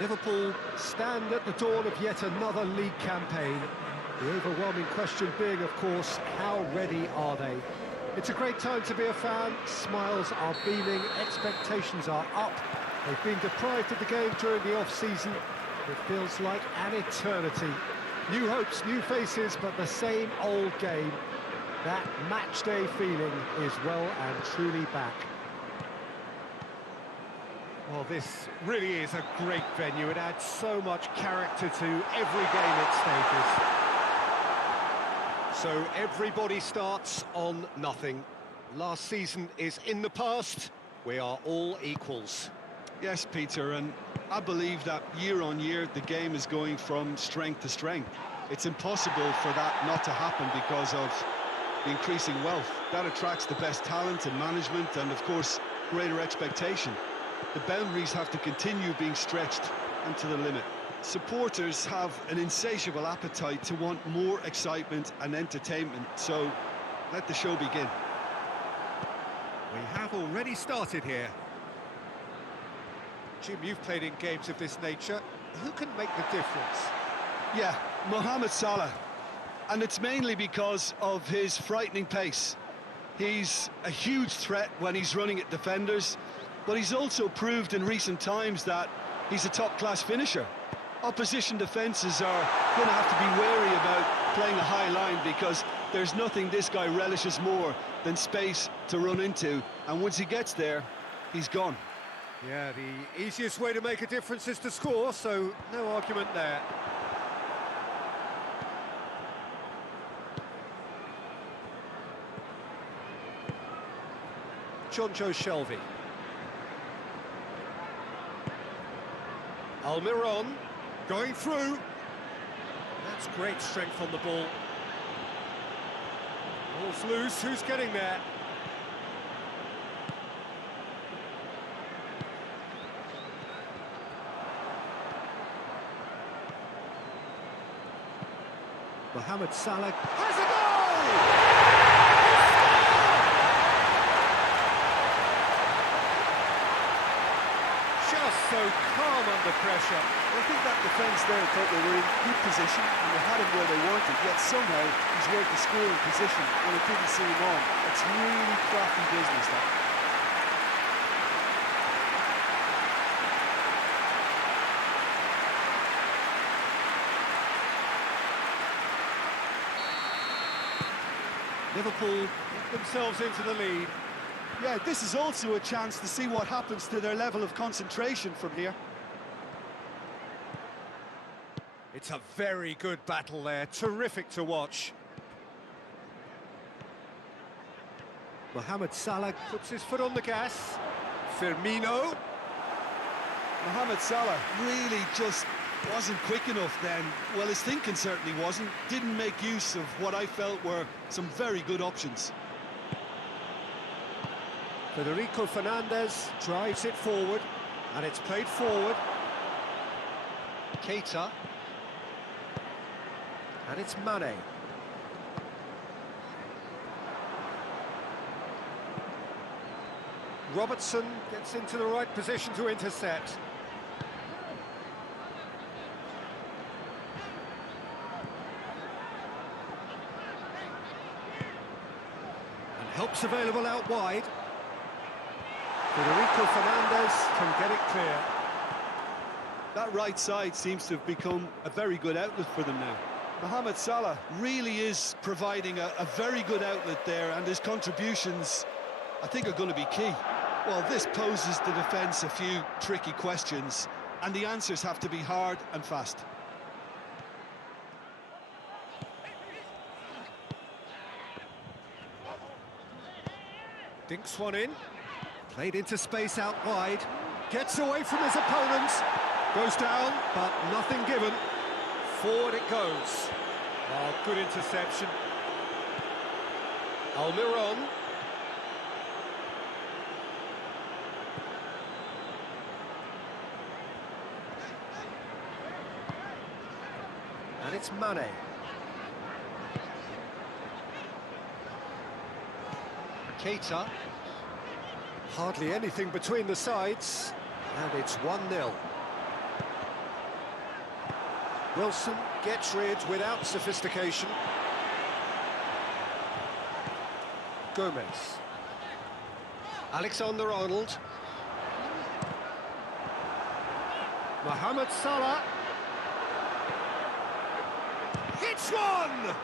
Liverpool stand at the dawn of yet another league campaign. The overwhelming question being, of course, how ready are they? It's a great time to be a fan. Smiles are beaming, expectations are up. They've been deprived of the game during the off-season. It feels like an eternity. New hopes, new faces, but the same old game. That match-day feeling is well and truly back. Well, this really is a great venue. It adds so much character to every game it stages. So everybody starts on nothing. Last season is in the past. We are all equals. Yes, Peter, and I believe that year on year the game is going from strength to strength. It's impossible for that not to happen because of the increasing wealth. That attracts the best talent and management and, of course, greater expectation. The boundaries have to continue being stretched and to the limit. Supporters have an insatiable appetite to want more excitement and entertainment, so let the show begin. We have already started here. Jim, you've played in games of this nature. Who can make the difference? Yeah, Mohamed Salah. And it's mainly because of his frightening pace. He's a huge threat when he's running at defenders, but he's also proved in recent times that he's a top-class finisher. Opposition defences are going to have to be wary about playing a high line because there's nothing this guy relishes more than space to run into, and once he gets there, he's gone. Yeah, the easiest way to make a difference is to score, so no argument there. Jonjo Shelvey. Almiron going through. That's great strength on the ball. Ball's loose, who's getting there? Mohamed Salah has a goal! Just so calm under pressure. I think that defence there thought they were in good position and they had him where they wanted, yet somehow he's worked the scoring position and it didn't see him on. It's really crafty business, that. Liverpool get themselves into the lead. Yeah, this is also a chance to see what happens to their level of concentration from here. It's a very good battle there, terrific to watch. Mohamed Salah puts his foot on the gas. Firmino. Mohamed Salah really just wasn't quick enough then. Well, his thinking certainly wasn't. Didn't make use of what I felt were some very good options. Federico Fernandez drives it forward, and it's played forward. Keita. And it's Mane. Robertson gets into the right position to intercept. And help's available out wide. Federico Fernandez can get it clear. That right side seems to have become a very good outlet for them now. Mohamed Salah really is providing a very good outlet there, and his contributions, I think, are going to be key. Well, this poses the defence a few tricky questions, and the answers have to be hard and fast. Dinks one in. Played into space out wide. Gets away from his opponents. Goes down, but nothing given. Forward it goes. Oh, good interception. Almiron. And it's Mane. Keita. Hardly anything between the sides, and it's 1-0. Wilson gets rid without sophistication. Gomez. Alexander-Arnold. Mohamed Salah. Hits one!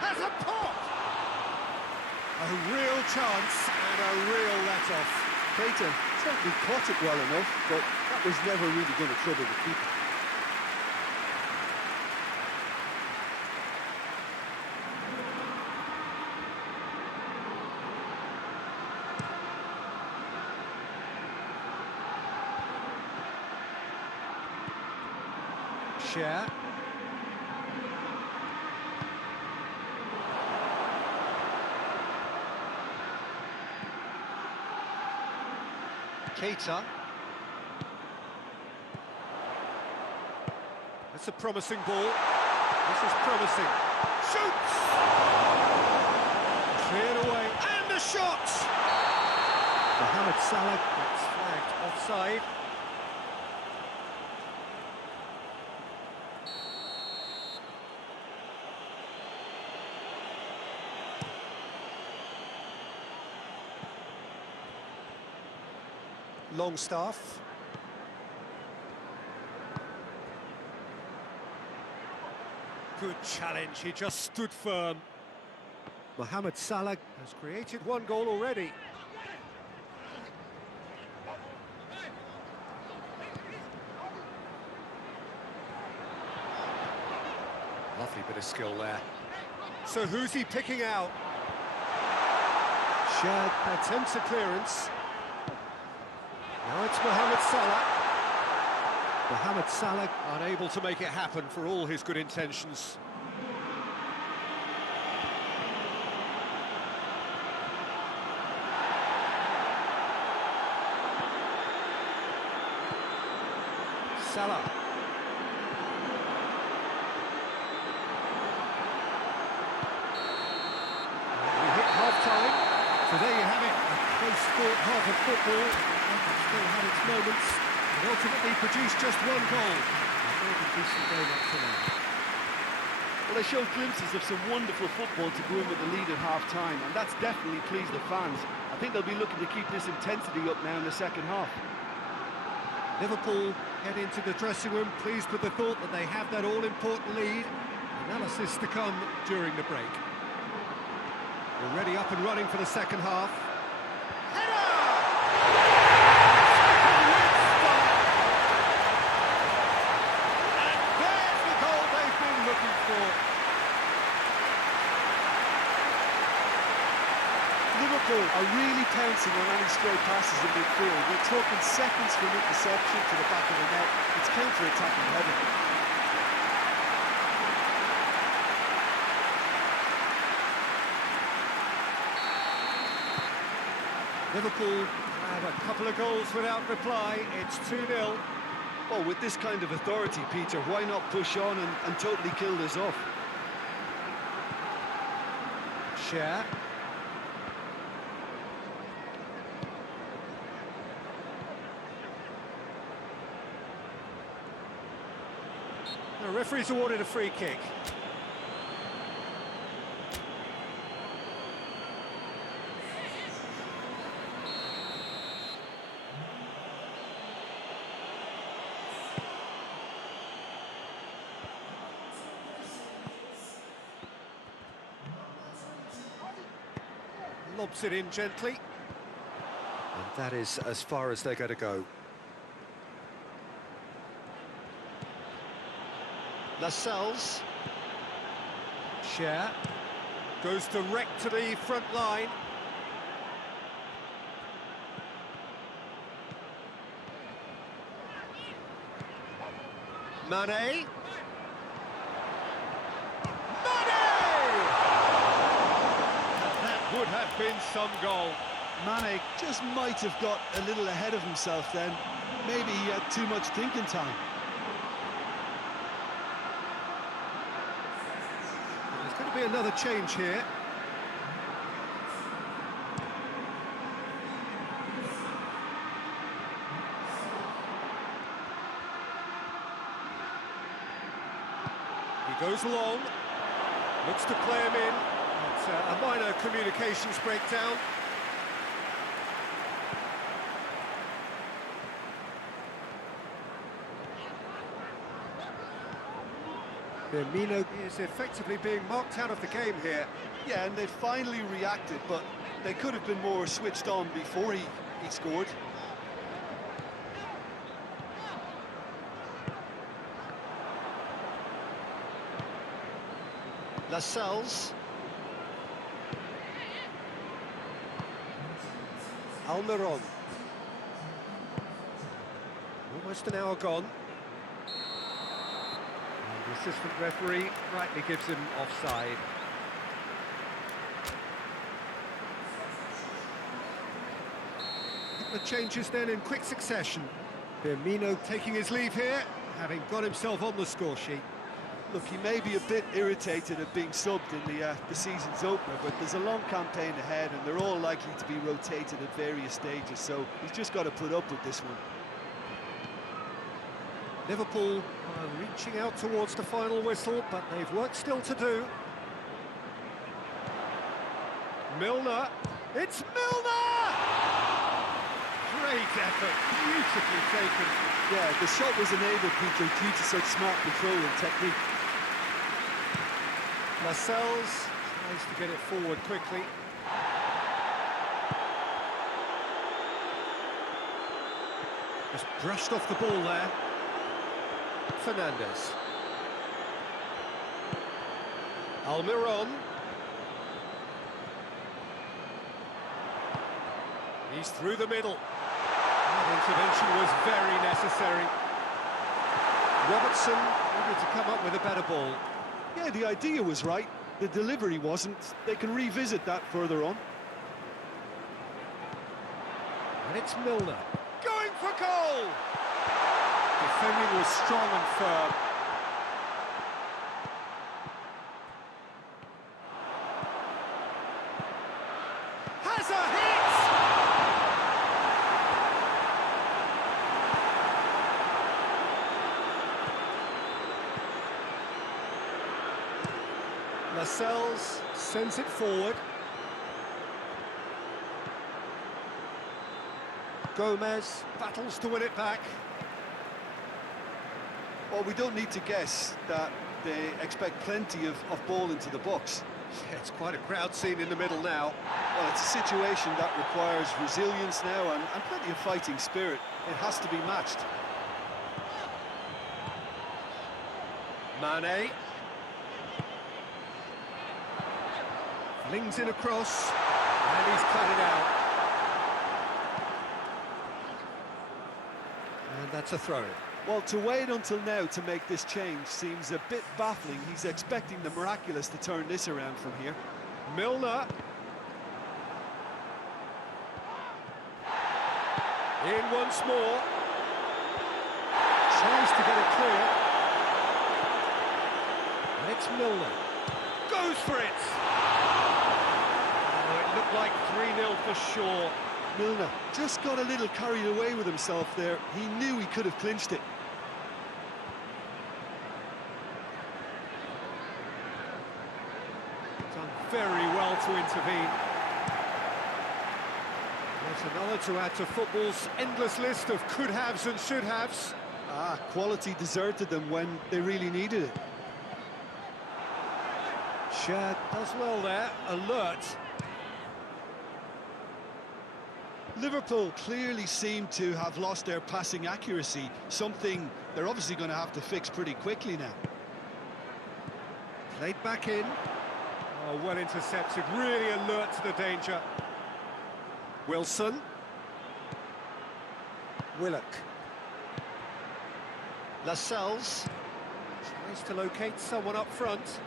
Has a pop! A real chance and a real let-off. Keita certainly caught it well enough, but that was never really going to trouble the keeper. Share. Keita. That's a promising ball. This is promising. Shoots! Cleared away, and a shot! Mohamed Salah gets flagged offside. Longstaff. Good challenge, he just stood firm. Mohamed Salah has created one goal already. Lovely bit of skill there. So who's he picking out? Shad attempts a clearance. Now it's Mohamed Salah. Mohamed Salah unable to make it happen for all his good intentions. Salah. We hit half-time, so there you have it, a close-fought half of football. Still had its moments, and ultimately produced just one goal. A very decent game up to now. Well, they showed glimpses of some wonderful football to go in with the lead at half-time, and that's definitely pleased the fans. I think they'll be looking to keep this intensity up now in the second half. Liverpool head into the dressing room pleased with the thought that they have that all-important lead. Analysis to come during the break. Already up and running for the second half. Header! And there's the goal they've been looking for. Liverpool are really pouncing on any stray passes in midfield. We're talking seconds from interception to the back of the net. It's counter-attacking heaven. Liverpool have a couple of goals without reply. It's 2-0. Well, with this kind of authority, Peter, why not push on and totally kill this off? Share. The referee's awarded a free kick. Lobs it in gently. And that is as far as they're going to go. Lascelles. Share. Goes direct to the front line. Mane. Would have been some goal. Mane just might have got a little ahead of himself then. Maybe he had too much thinking time. There's going to be another change here. Goes long. Looks to play him in. It's a minor communications breakdown. Firmino is effectively being marked out of the game here. Yeah, and they finally reacted, but they could have been more switched on before he scored. Lascelles. Almiron. Almost an hour gone. And the assistant referee rightly gives him offside. The changes then in quick succession. Firmino taking his leave here, having got himself on the score sheet. Look, he may be a bit irritated at being subbed in the season's opener, but there's a long campaign ahead and they're all likely to be rotated at various stages, so he's just got to put up with this one. Liverpool are reaching out towards the final whistle, but they've work still to do. Milner. It's Milner! Great effort, beautifully taken. Yeah, the shot was enabled, Peter, due to such smart control and technique. Lascelles tries to get it forward quickly. Just brushed off the ball there. Fernandes. Almiron. He's through the middle. That intervention was very necessary. Robertson needed to come up with a better ball. Yeah, the idea was right, the delivery wasn't. They can revisit that further on. And it's Milner. Going for goal! Defending was strong and firm. Has a hit! Lascelles sends it forward. Gomez battles to win it back. Well, we don't need to guess that they expect plenty of ball into the box. Yeah, it's quite a crowd scene in the middle now. Well, it's a situation that requires resilience now and plenty of fighting spirit. It has to be matched. Mane. Flings in across, and he's cut it out. And that's a throw. Well, to wait until now to make this change seems a bit baffling. He's expecting the miraculous to turn this around from here. Milner. In once more. Tries to get it clear. And it's Milner. Goes for it! Oh, it looked like 3-0 for sure. Milner just got a little carried away with himself there. He knew he could have clinched it. Done very well to intervene. There's another to add to football's endless list of could-haves and should-haves. Ah, quality deserted them when they really needed it. Shad does well there, alert. Liverpool clearly seem to have lost their passing accuracy, something they're obviously going to have to fix pretty quickly now. Played back in. Oh, well intercepted, really alert to the danger. Wilson. Willock. Lascelles tries to locate someone up front.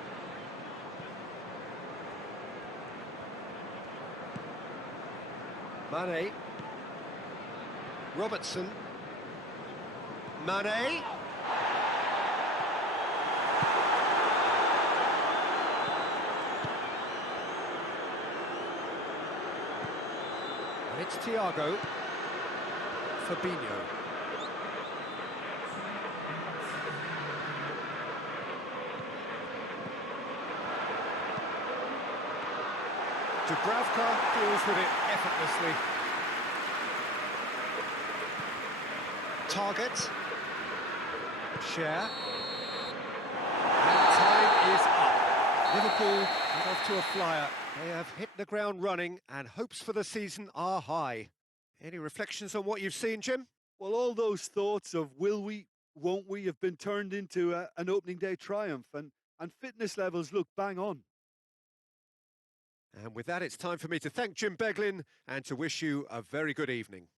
Mane. Robertson. Mane. And it's Thiago. Fabinho. Dubravka deals with it effortlessly. Target. Share. And time is up. Liverpool get off to a flyer. They have hit the ground running and hopes for the season are high. Any reflections on what you've seen, Jim? Well, all those thoughts of will we, won't we have been turned into an opening day triumph, and fitness levels look bang on. And with that, it's time for me to thank Jim Beglin and to wish you a very good evening.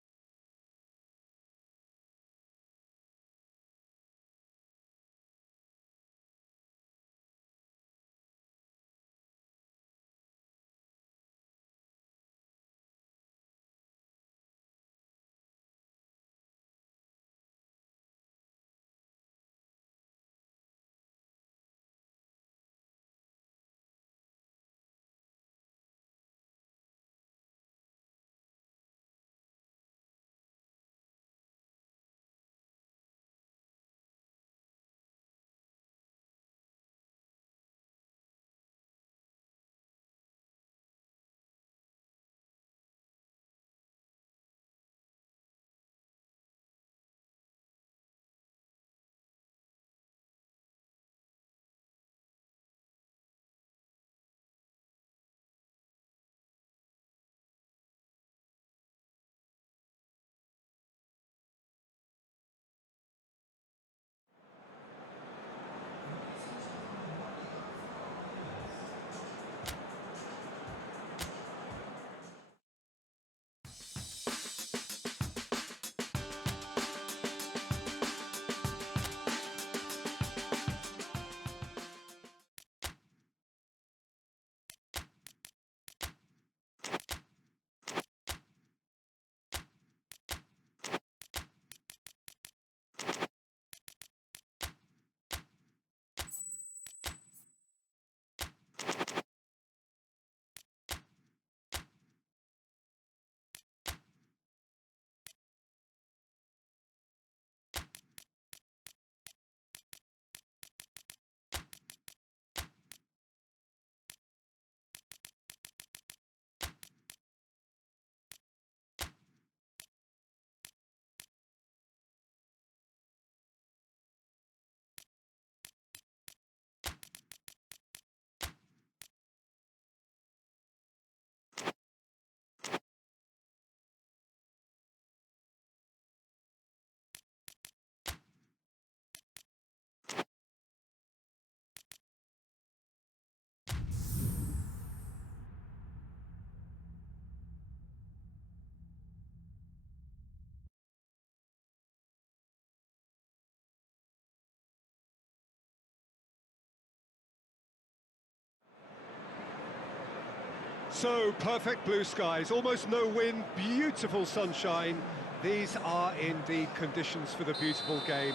So, perfect blue skies, almost no wind, beautiful sunshine. These are indeed conditions for the beautiful game.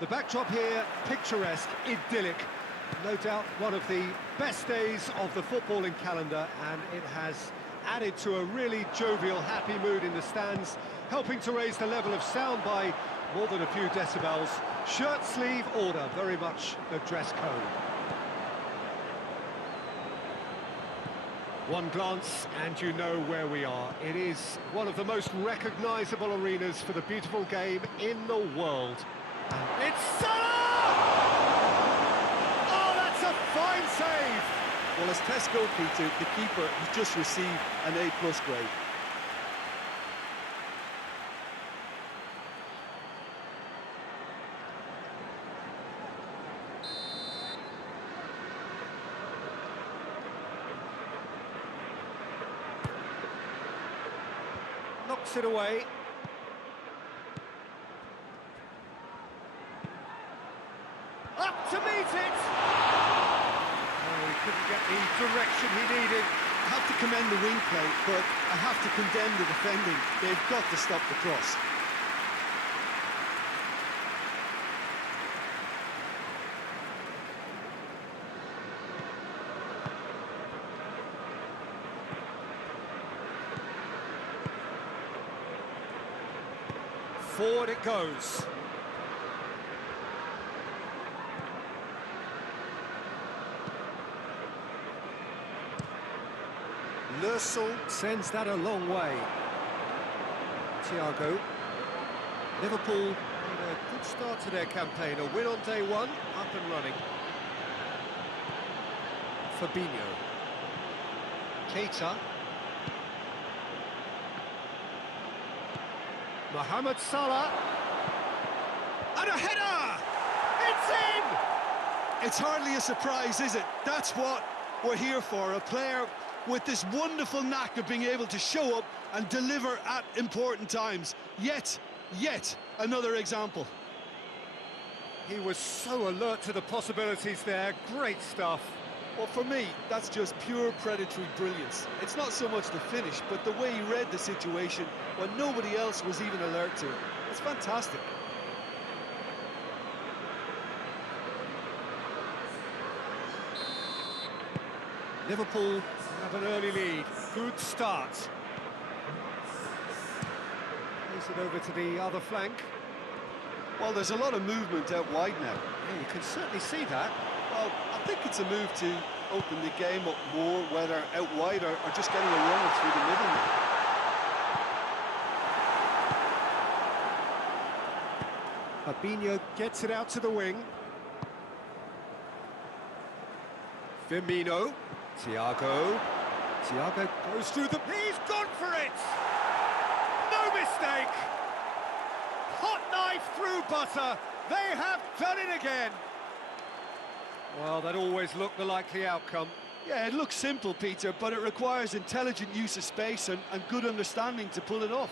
The backdrop here, picturesque, idyllic. No doubt one of the best days of the footballing calendar, and it has added to a really jovial, happy mood in the stands, helping to raise the level of sound by more than a few decibels. Shirt sleeve order, very much the dress code. One glance and you know where we are. It is one of the most recognisable arenas for the beautiful game in the world. And it's Salah! Oh, that's a fine save! Well, as Test goalkeeper, the keeper has just received an A+ grade. Knocks it away. Up to meet it! Oh, he couldn't get the direction he needed. I have to commend the wing play, but I have to condemn the defending. They've got to stop the cross. Forward it goes. Liverpool sends that a long way. Thiago. Liverpool made a good start to their campaign. A win on day one, up and running. Fabinho. Keita. Mohamed Salah. And a header! It's in! It's hardly a surprise, is it? That's what we're here for, a player with this wonderful knack of being able to show up and deliver at important times. Yet another example. He was so alert to the possibilities there. Great stuff. Well, for me, that's just pure predatory brilliance. It's not so much the finish, but the way he read the situation when nobody else was even alert to it. It's fantastic. Liverpool have an early lead. Good start. Plays it over to the other flank. Well, there's a lot of movement out wide now. Yeah, you can certainly see that. Well, I think it's a move to open the game up more, whether out wide or just getting a runner through the middle now. Fabinho gets it out to the wing. Firmino. Thiago. Thiago goes through the... He's gone for it! No mistake! Hot knife through butter. They have done it again. Well, that always looked the likely outcome. Yeah, it looks simple, Peter, but it requires intelligent use of space and good understanding to pull it off.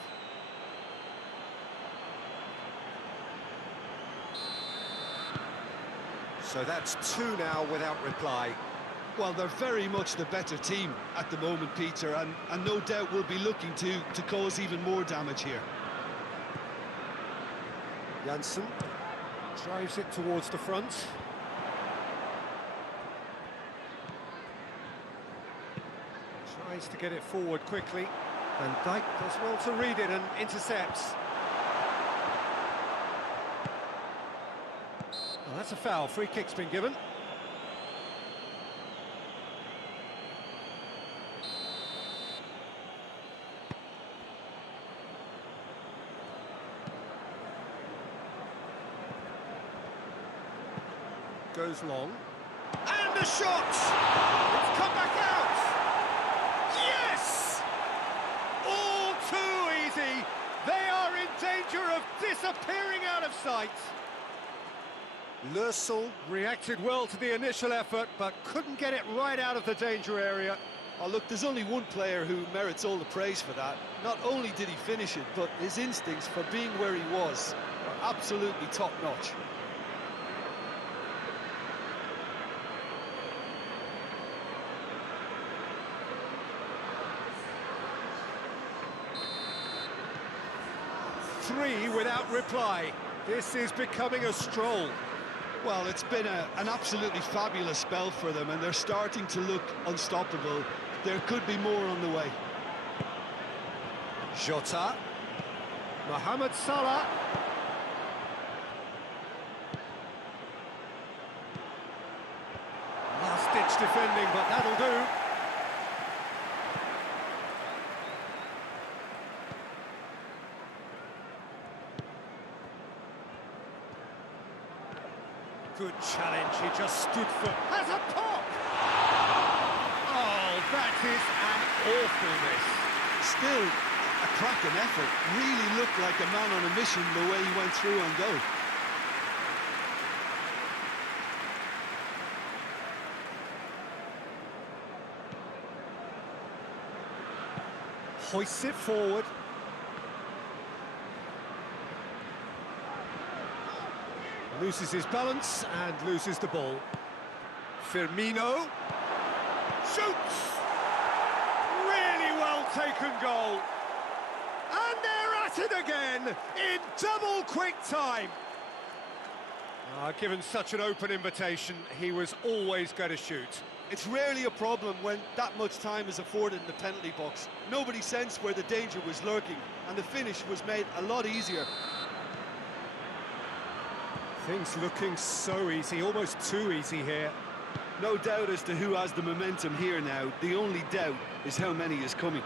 So that's two now without reply. Well, they're very much the better team at the moment, Peter, and no doubt will be looking to cause even more damage here. Janssen drives it towards the front. Tries to get it forward quickly. And Dijk does well to read it and intercepts. Well, that's a foul. Free kick's been given. Goes long. And a shot! It's come back out! Yes! All too easy! They are in danger of disappearing out of sight. Liverpool reacted well to the initial effort, but couldn't get it right out of the danger area. Oh, look, there's only one player who merits all the praise for that. Not only did he finish it, but his instincts for being where he was are absolutely top-notch. Three without reply. This is becoming a stroll. Well, it's been an absolutely fabulous spell for them, and they're starting to look unstoppable. There could be more on the way. Jota. Mohamed Salah. Last-ditch defending, but that'll do. Good challenge, he just stood for... Has a pop! Oh, that is an awful miss. Still a cracking effort. Really looked like a man on a mission the way he went through on goal. Hoists it forward. Loses his balance and loses the ball. Firmino shoots! Really well taken goal. And they're at it again in double quick time. Given such an open invitation, he was always going to shoot. It's rarely a problem when that much time is afforded in the penalty box. Nobody sensed where the danger was lurking, and the finish was made a lot easier. Things looking so easy, almost too easy here. No doubt as to who has the momentum here now. The only doubt is how many is coming.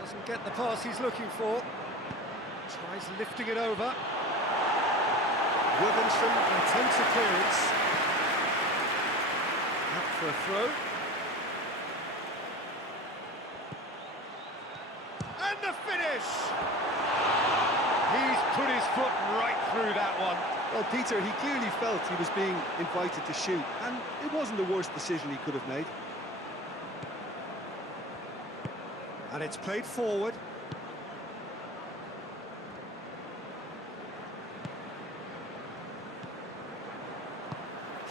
Doesn't get the pass he's looking for. Tries lifting it over. Jorgensen attempts a clearance. Up for a throw. And the finish! He's put his foot right through that one. Well, Peter, he clearly felt he was being invited to shoot, and it wasn't the worst decision he could have made. And it's played forward.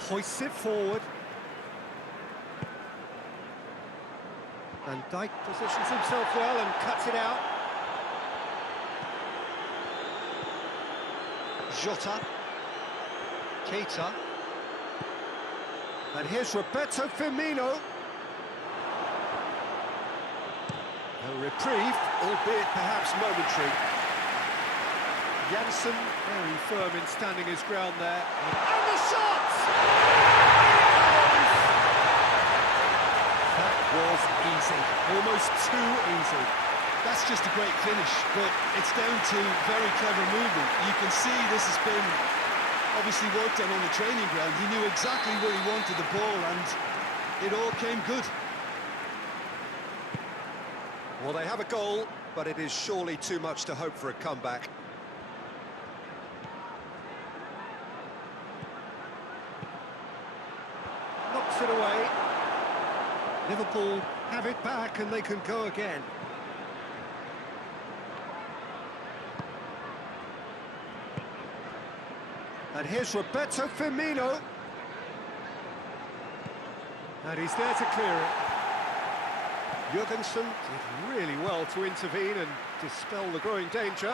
Hoists it forward. Van Dijk positions himself well and cuts it out. Jota. Keita. And here's Roberto Firmino. A reprieve, albeit perhaps momentary. Janssen very firm in standing his ground there. And the shot! That was easy, almost too easy. That's just a great finish, but it's down to very clever movement. You can see this has been obviously worked on the training ground. He knew exactly where he wanted the ball, and it all came good. Well, they have a goal, but it is surely too much to hope for a comeback. Knocks it away. Liverpool have it back and they can go again. And here's Roberto Firmino. And he's there to clear it. Jorgensen did really well to intervene and dispel the growing danger.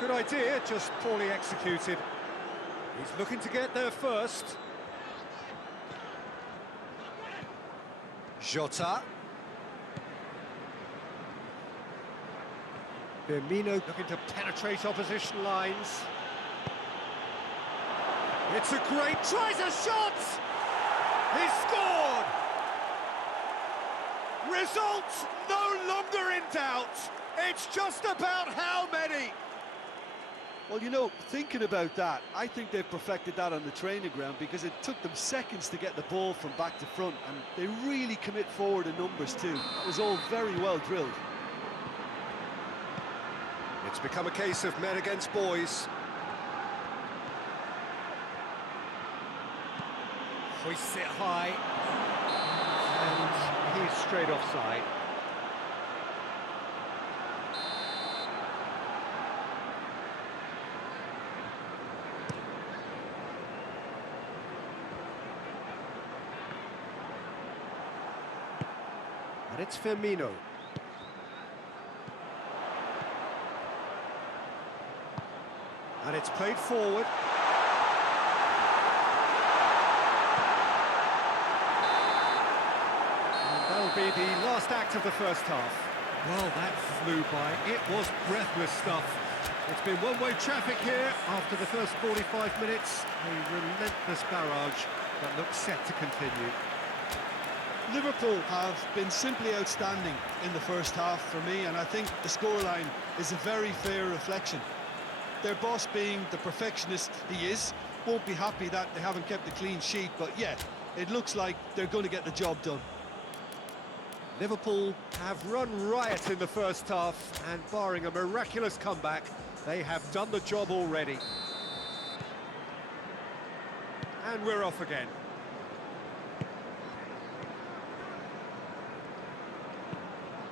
Good idea, just poorly executed. He's looking to get there first. Jota. Firmino looking to penetrate opposition lines. It's a great... tries a shot! He's scored! Result no longer in doubt. It's just about how many. Well, you know, thinking about that, I think they've perfected that on the training ground because it took them seconds to get the ball from back to front, and they really commit forward in numbers too. That was all very well drilled. It's become a case of men against boys. Hoists it high. And he's straight offside. And it's Firmino. And it's played forward. And that'll be the last act of the first half. Well, that flew by. It was breathless stuff. It's been one-way traffic here after the first 45 minutes. A relentless barrage that looks set to continue. Liverpool have been simply outstanding in the first half for me, and I think the scoreline is a very fair reflection. Their boss, being the perfectionist he is, won't be happy that they haven't kept a clean sheet, but yeah, it looks like they're going to get the job done. Liverpool have run riot in the first half, and barring a miraculous comeback, they have done the job already. And we're off again.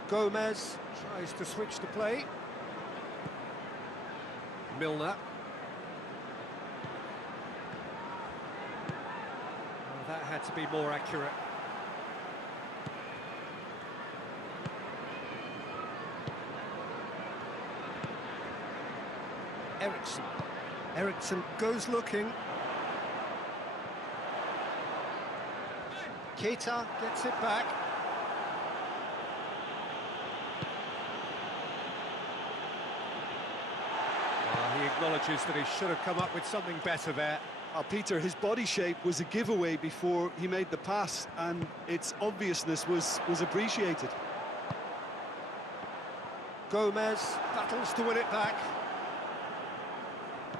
Gomez tries to switch the play. Milner. Oh, that had to be more accurate. Eriksson goes looking. Keita gets it back. acknowledges that he should have come up with something better there. Peter, his body shape was a giveaway before he made the pass, and its obviousness was appreciated. Gomez battles to win it back.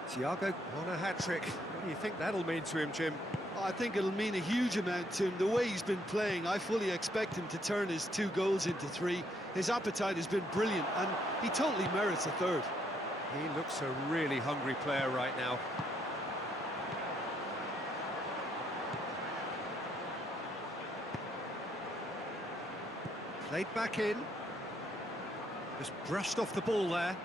Thiago on a hat-trick. What do you think that'll mean to him, Jim? I think it'll mean a huge amount to him. The way he's been playing, I fully expect him to turn his 2 goals into 3. His appetite has been brilliant, and he totally merits a 3rd. He looks a really hungry player right now. Played back in. Just brushed off the ball there.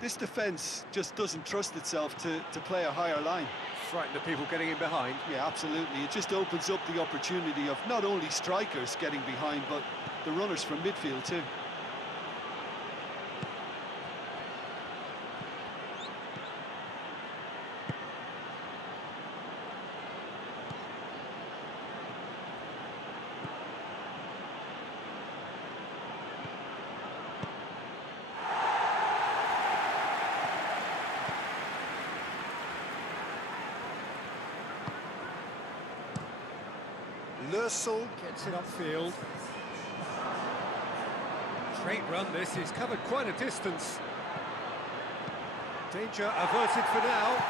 This defence just doesn't trust itself to play a higher line. Frightened of people getting in behind. Yeah, absolutely. It just opens up the opportunity of not only strikers getting behind, but the runners from midfield too. Lursel gets it upfield. Great run this, he's covered quite a distance. Danger averted for now.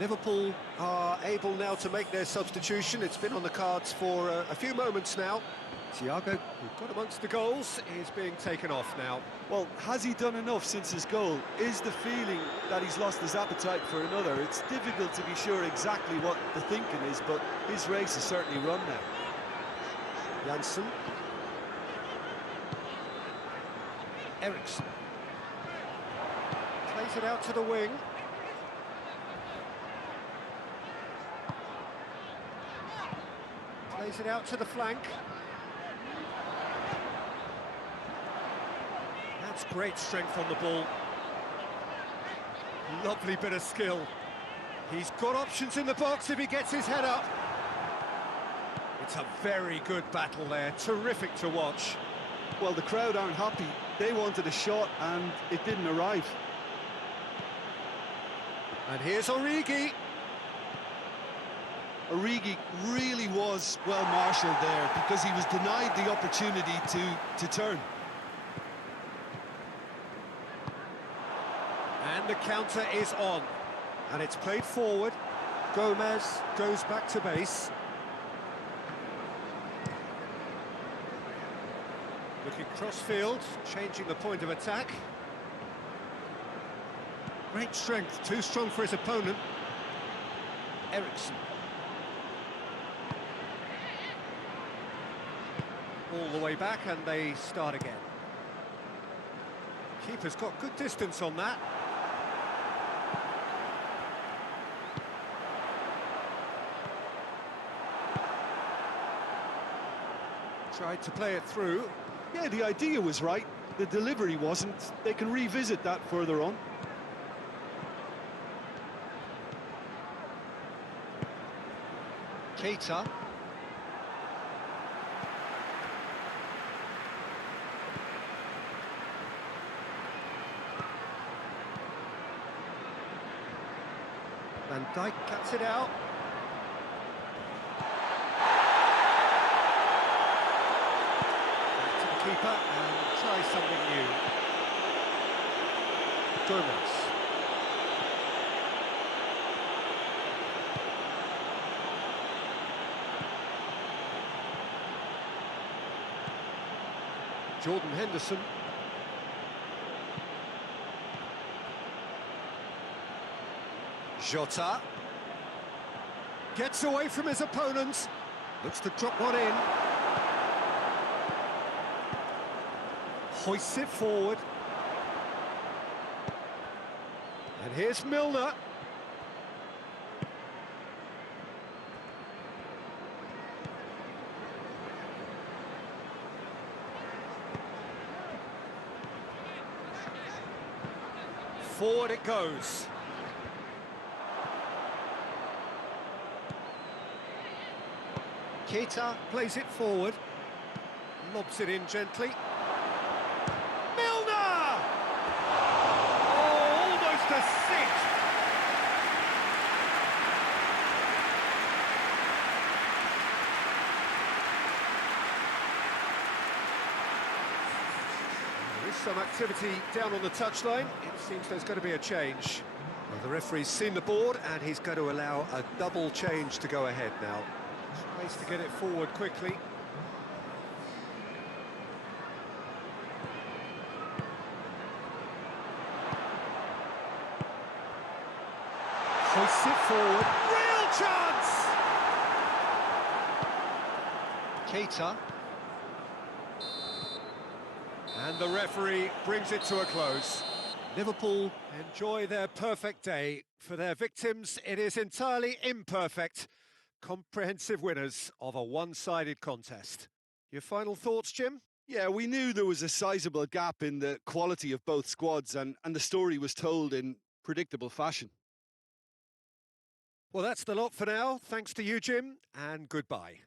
Liverpool are able now to make their substitution. It's been on the cards for a few moments now. Thiago, who got amongst the goals, is being taken off now. Well, has he done enough since his goal? Is the feeling that he's lost his appetite for another? It's difficult to be sure exactly what the thinking is, but his race is certainly run now. Janssen. Eriksson. Plays it out to the wing. Plays it out to the flank. That's great strength on the ball. Lovely bit of skill. He's got options in the box if he gets his head up. It's a very good battle there, terrific to watch. Well, the crowd aren't happy. They wanted a shot and it didn't arrive. And here's Origi. Origi really was well marshalled there because he was denied the opportunity to turn. And the counter is on. And it's played forward. Gomez goes back to base. Looking cross-field, changing the point of attack. Great strength, too strong for his opponent. Eriksson. All the way back and they start again. Keeper's got good distance on that. Tried to play it through. Yeah, the idea was right. The delivery wasn't. They can revisit that further on. Keita. Van Dijk cuts it out. Back to the keeper and try something new. Gomez. Jordan Henderson. Jota gets away from his opponents, looks to drop one in, hoists it forward, and here's Milner. Forward it goes. Keita plays it forward. Lobs it in gently. Milner! Oh, almost a sixth! There is some activity down on the touchline. It seems there's going to be a change. Well, the referee's seen the board and he's going to allow a double change to go ahead now. Tries to get it forward quickly. Hoists it forward. Real chance! Keita. And the referee brings it to a close. Liverpool enjoy their perfect day. For their victims, it is entirely imperfect. Comprehensive winners of a one-sided contest. Your final thoughts, Jim? Yeah, we knew there was a sizable gap in the quality of both squads, and the story was told in predictable fashion. Well, that's the lot for now. Thanks to you, Jim, and goodbye.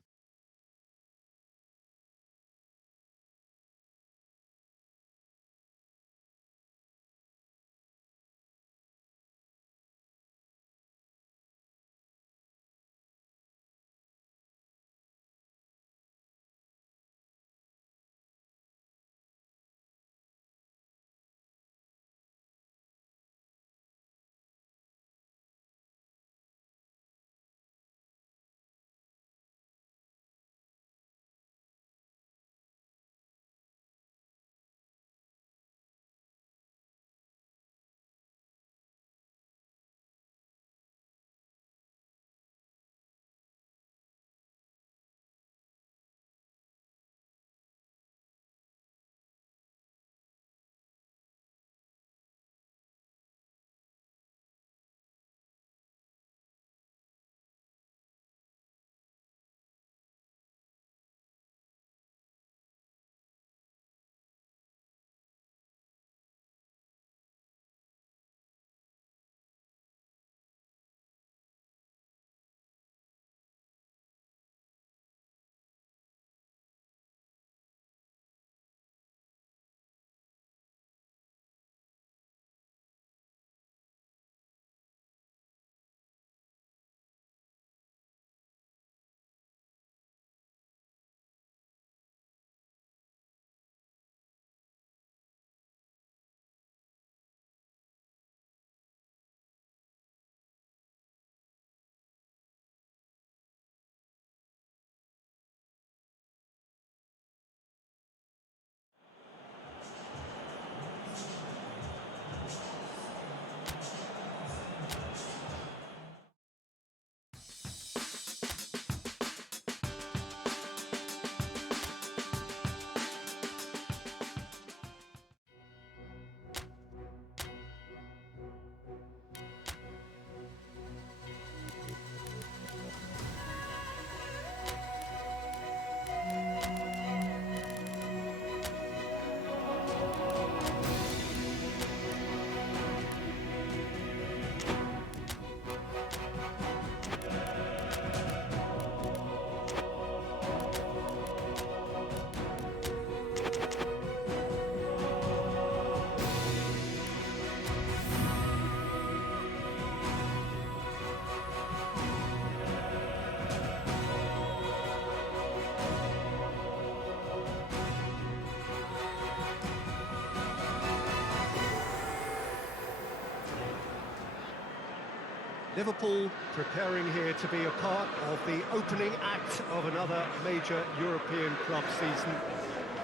Liverpool preparing here to be a part of the opening act of another major European club season.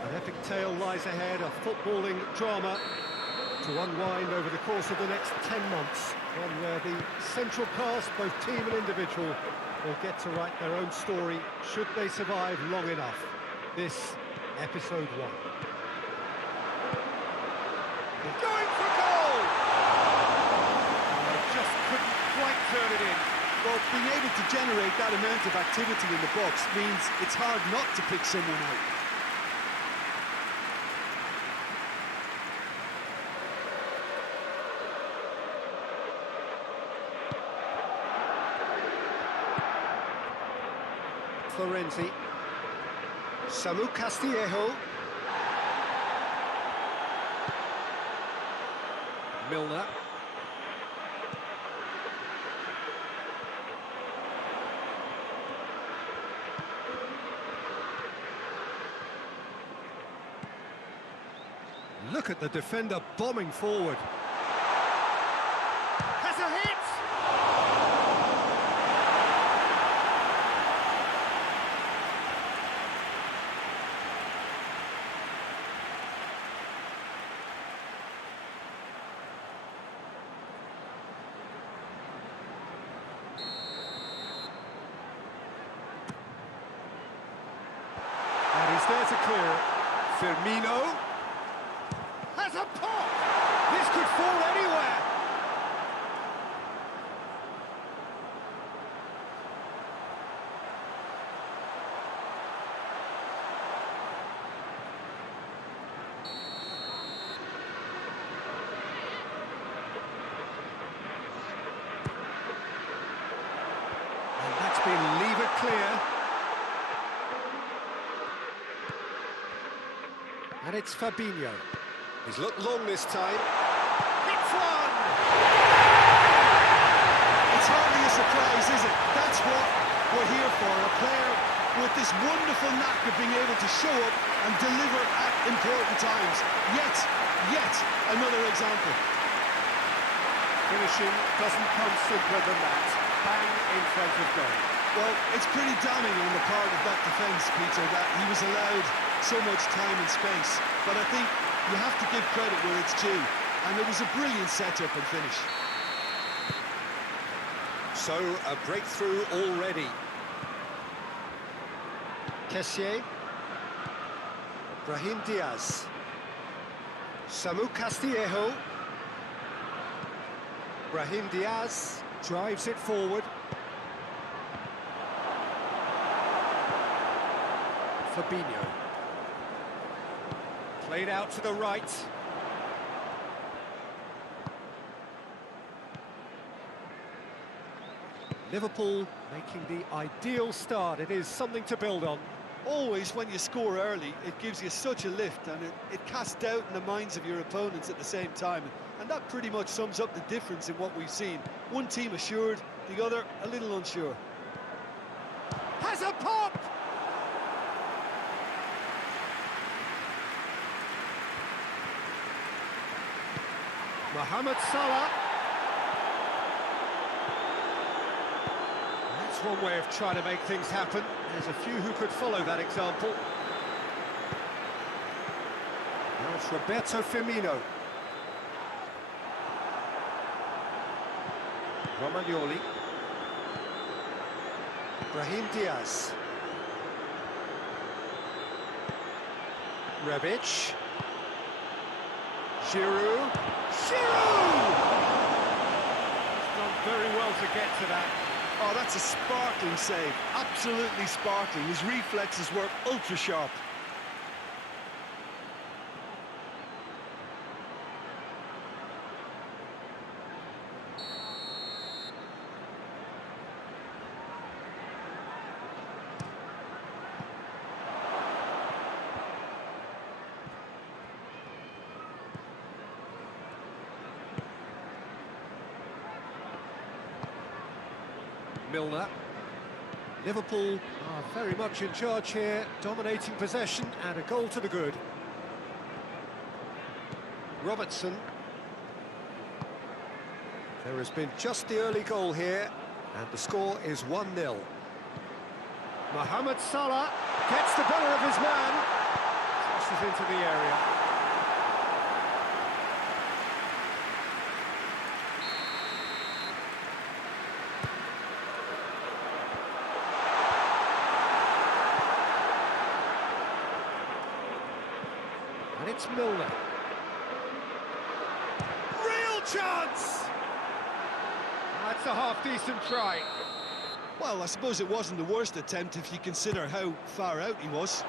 An epic tale lies ahead, a footballing drama to unwind over the course of the next 10 months, one where the central cast, both team and individual, will get to write their own story should they survive long enough. This, episode 1. Going for goal! Just couldn't quite turn it in. Well, being able to generate that amount of activity in the box means it's hard not to pick someone out. Florenzi. Samu Castillejo. Milner. Look at the defender bombing forward. Has a hit! And he's there to clear it. Firmino. Has a pop! This could fall anywhere! And that's been levered clear. And it's Fabinho. He's looked long this time. Hits one! It's hardly a surprise, is it? That's what we're here for. A player with this wonderful knack of being able to show up and deliver at important times. Yet another example. Finishing doesn't come simpler than that. Bang in front of goal. Well, it's pretty damning on the part of that defence, Peter, that he was allowed so much time and space. But I think you have to give credit where it's due, and it was a brilliant setup and finish. So, a breakthrough already. Kessié. Brahim Diaz. Samu Castillejo. Brahim Diaz drives it forward. Fabinho. Played out to the right. Liverpool making the ideal start. It is something to build on. Always, when you score early, it gives you such a lift, and it casts doubt in the minds of your opponents at the same time. And that pretty much sums up the difference in what we've seen. One team assured, the other a little unsure. Has a pop! Mohamed Salah. That's one way of trying to make things happen. There's a few who could follow that example. Now it's Roberto Firmino. Romagnoli. Brahim Diaz. Rebic. Giroud. Giroud! Done very well to get to that. Oh, that's a sparkling save. Absolutely sparkling. His reflexes were ultra-sharp. Milner. Liverpool are very much in charge here, dominating possession and a goal to the good. Robertson. There has been just the early goal here, and the score is 1-0. Mohamed Salah gets the better of his man, crosses into the area. And it's Milner. Real chance! That's a half-decent try. Well, I suppose it wasn't the worst attempt if you consider how far out he was.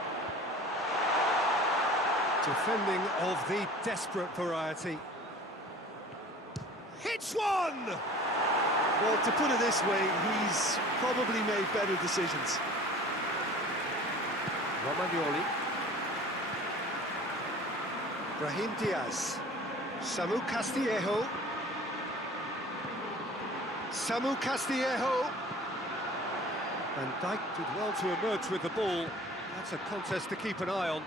Defending of the desperate variety. Hits one! Well, to put it this way, he's probably made better decisions. Romagnoli. Brahim Diaz. Samu Castillejo. Samu Castillejo. Van Dijk did well to emerge with the ball. That's a contest to keep an eye on.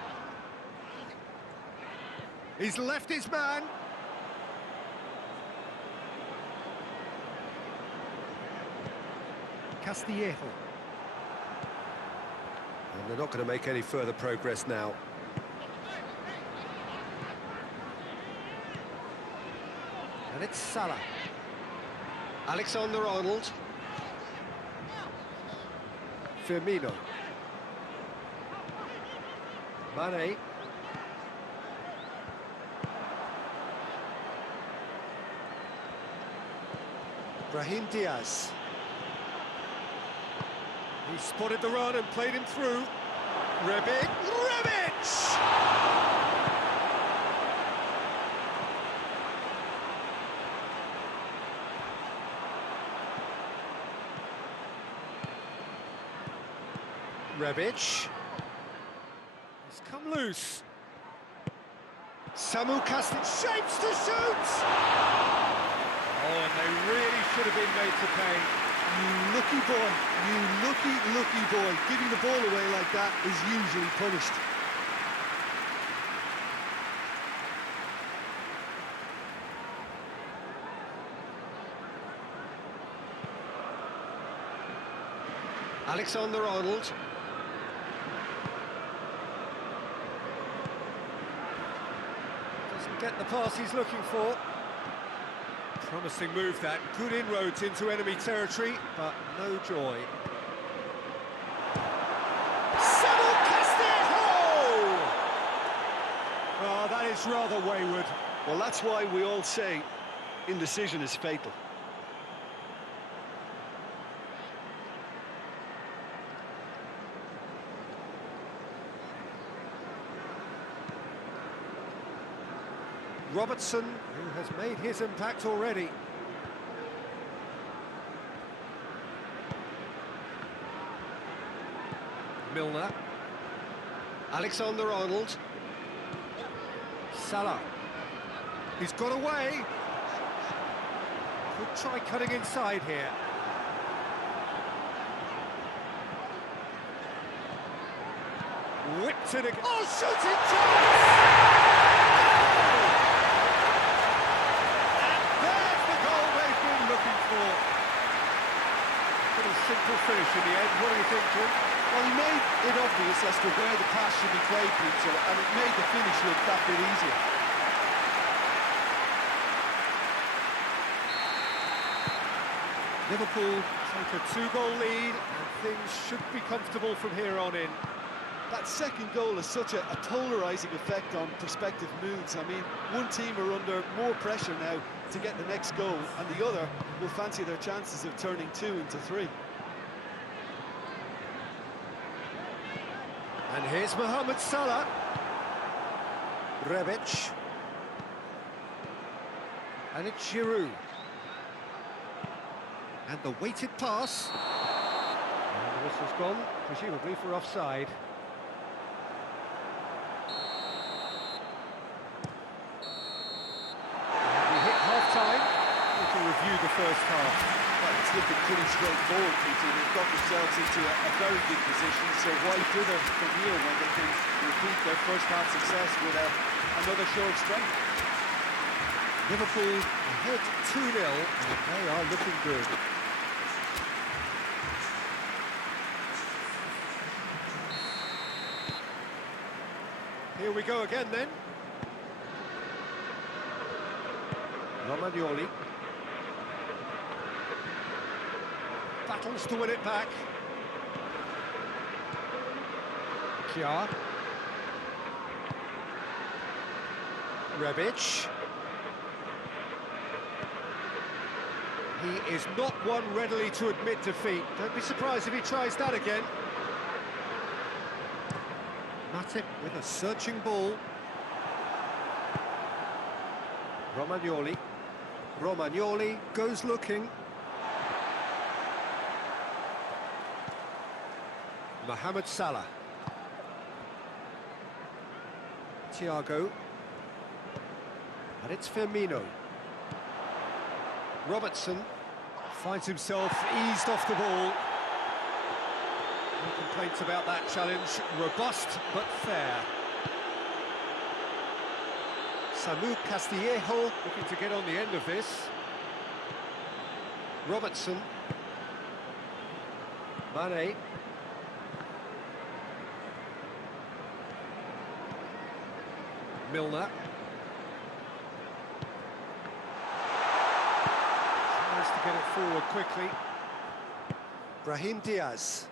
He's left his man. Castillejo. And they're not going to make any further progress now. And it's Salah. Alexander-Arnold. Firmino. Mane. Brahim Diaz. He spotted the run and played him through. Rebic. Rebic. He's come loose. Samu Castillejo shapes to shoot! Oh, and they really should have been made to pay. You lucky boy, you lucky boy. Giving the ball away like that is usually punished. Alexander-Arnold. Doesn't get the pass he's looking for. Promising move that, good inroads into enemy territory, but no joy. Samu Castillejo! Oh, that is rather wayward. Well, that's why we all say indecision is fatal. Robertson, who has made his impact already. Milner. Alexander-Arnold. Salah. He's got away. Could try cutting inside here. Whipped it again. Oh, shooting chance! Simple finish in the end. What do you think, Jim? Well, he made it obvious as to where the pass should be played, Peter, and it made the finish look that bit easier. Liverpool take a 2-goal lead, and things should be comfortable from here on in. That second goal has such a polarising effect on prospective moods. I mean, one team are under more pressure now to get the next goal, and the other will fancy their chances of turning 2 into 3. And here's Mohamed Salah. Rebic. And it's Giroud. And the weighted pass. And the whistle's gone, presumably for offside. And we hit half-time. We can review the first half. Well, it's looking pretty straightforward, Peter. They've got themselves into a very good position, so why dither from here when they can repeat their first half success with another show of strength? Liverpool ahead 2-0, and they are looking good. Here we go again then. Romagnoli. Battles to win it back. Kjaer. Rebic. He is not one readily to admit defeat. Don't be surprised if he tries that again. Matip with a searching ball. Romagnoli. Romagnoli goes looking. Mohamed Salah. Thiago. And it's Firmino. Robertson finds himself eased off the ball. No complaints about that challenge. Robust but fair. Samu Castillejo looking to get on the end of this. Robertson. Mane. Milner. Tries to get it forward quickly. Brahim Diaz.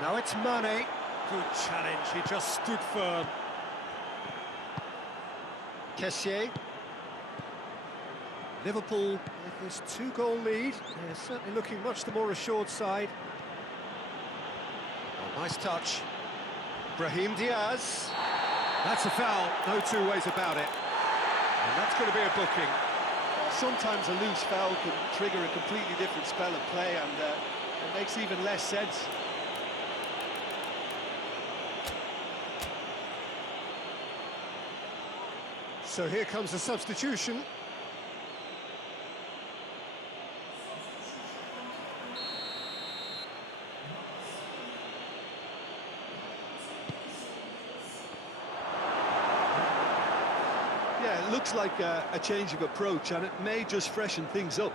Now it's Mane. Good challenge, he just stood firm. Kessié. Liverpool with this 2-goal lead. They're certainly looking much the more assured side. Oh, nice touch. Brahim Diaz. That's a foul, no two ways about it. And that's going to be a booking. Sometimes a loose foul can trigger a completely different spell of play, and it makes even less sense. So here comes the substitution. Yeah, it looks like a change of approach, and it may just freshen things up.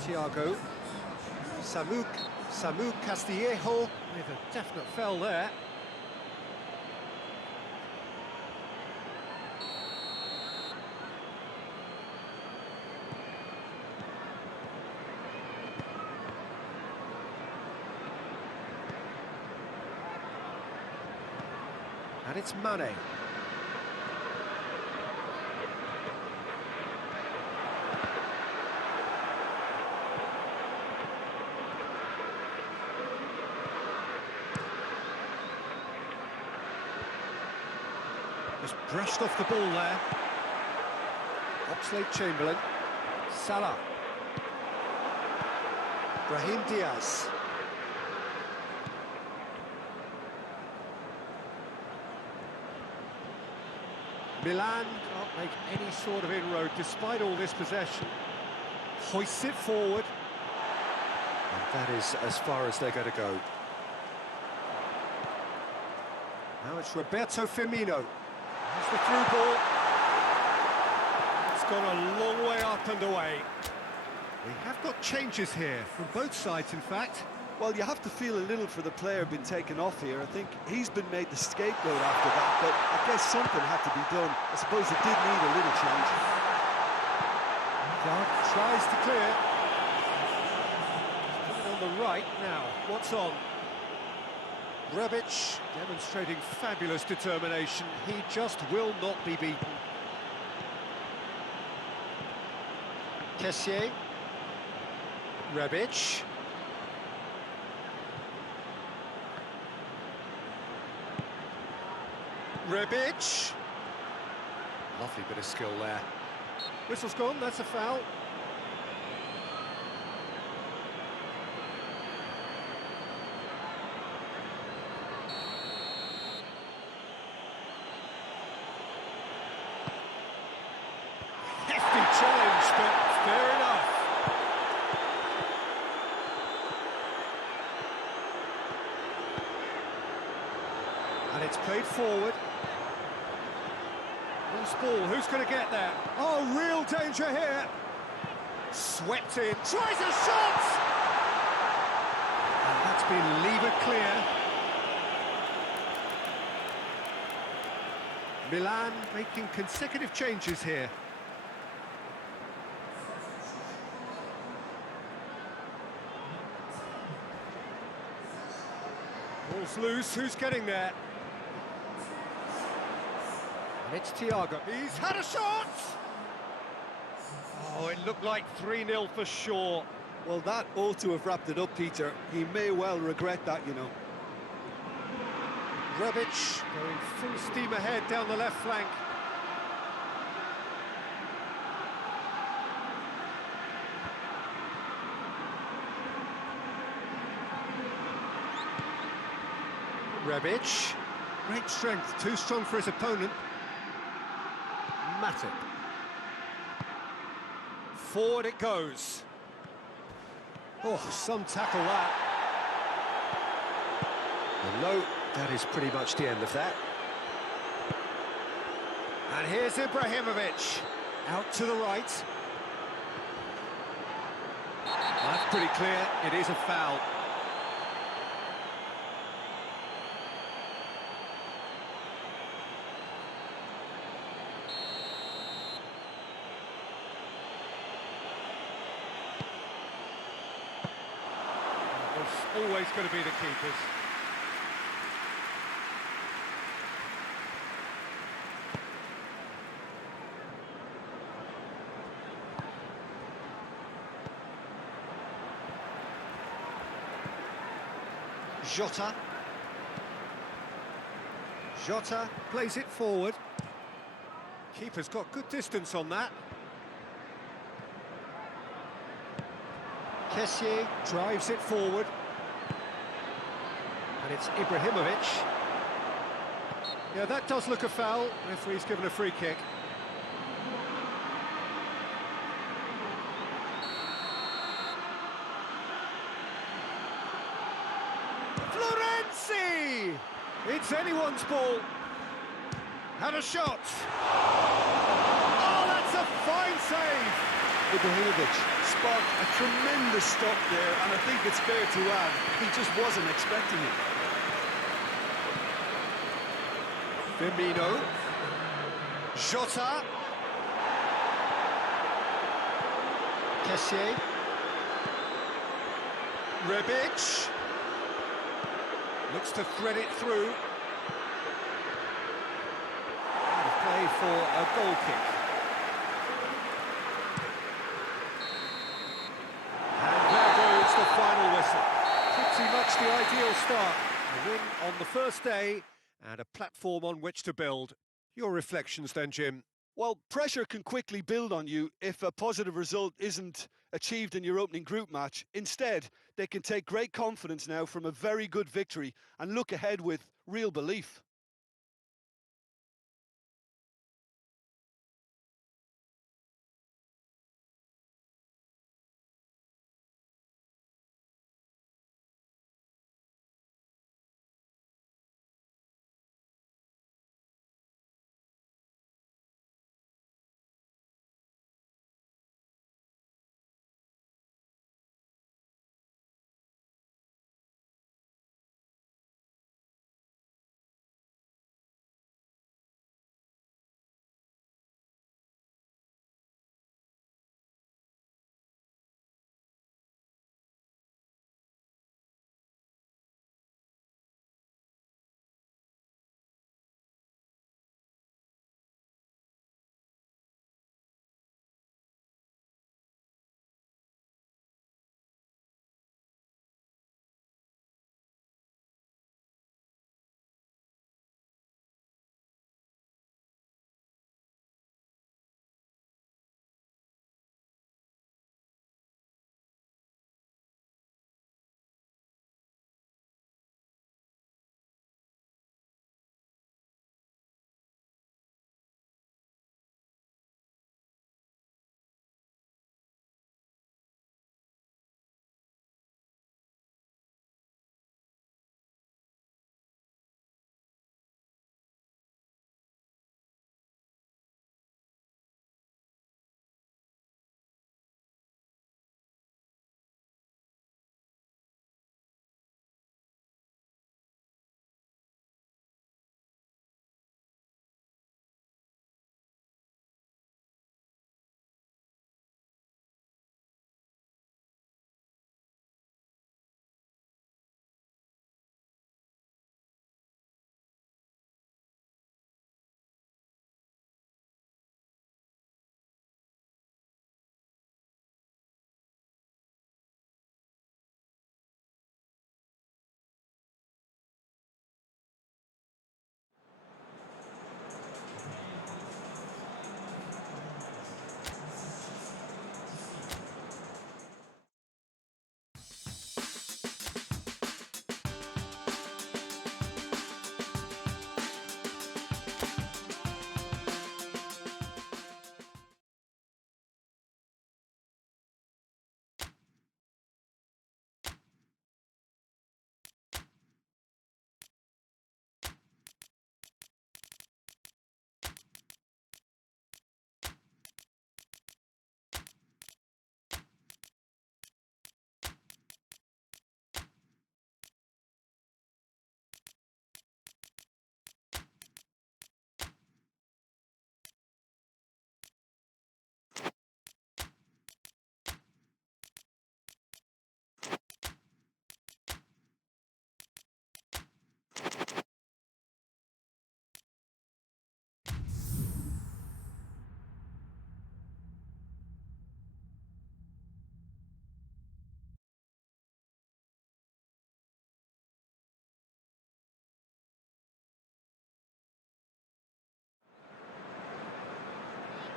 Thiago. Samu Castillejo with a definite foul there. And it's Mane. Just brushed off the ball there. Oxlade-Chamberlain. Salah. Brahim Diaz. Milan can't make any sort of inroad despite all this possession. Hoists it forward. And that is as far as they're going to go. Now it's Roberto Firmino. There's the through ball. It's gone a long way up and away. We have got changes here from both sides, in fact. Well, you have to feel a little for the player being taken off here. I think he's been made the scapegoat after that, but I guess something had to be done. I suppose it did need a little change. Clark tries to clear. Put it on the right now. What's on? Rebic demonstrating fabulous determination. He just will not be beaten. Kessié. Rebic. Rebic. Lovely bit of skill there. Whistle's gone, that's a foul. Hefty challenge, but fair enough. And it's played forward. Loose ball, who's going to get there? Oh, real danger here. Swept in, tries a shot! And that's been levered clear. Milan making consecutive changes here. Ball's loose, who's getting there? And it's Thiago. He's had a shot! Oh, it looked like 3-0 for sure. Well, that ought to have wrapped it up, Peter. He may well regret that, you know. Rebic going full steam ahead down the left flank. Rebic. Great strength, too strong for his opponent. Matip. Forward it goes. Oh, some tackle that. And no, that is pretty much the end of that. And here's Ibrahimovic. Out to the right. That's pretty clear, it is a foul. It's always going to be the keepers. Jota. Jota plays it forward. Keeper's got good distance on that. Kessié drives it forward. And it's Ibrahimovic. Yeah, that does look a foul. Referee's given a free kick. Florenzi! It's anyone's ball. Had a shot. Oh, that's a fine save. Ibrahimovic sparked a tremendous stop there, and I think it's fair to add, he just wasn't expecting it. Firmino. Jota. Kessié. Rebic. Looks to thread it through. Out of play for a goal kick. And there goes the final whistle. Pretty much the ideal start. A win on the first day and a platform on which to build. Your reflections then, Jim? Well, pressure can quickly build on you if a positive result isn't achieved in your opening group match. Instead, they can take great confidence now from a very good victory and look ahead with real belief.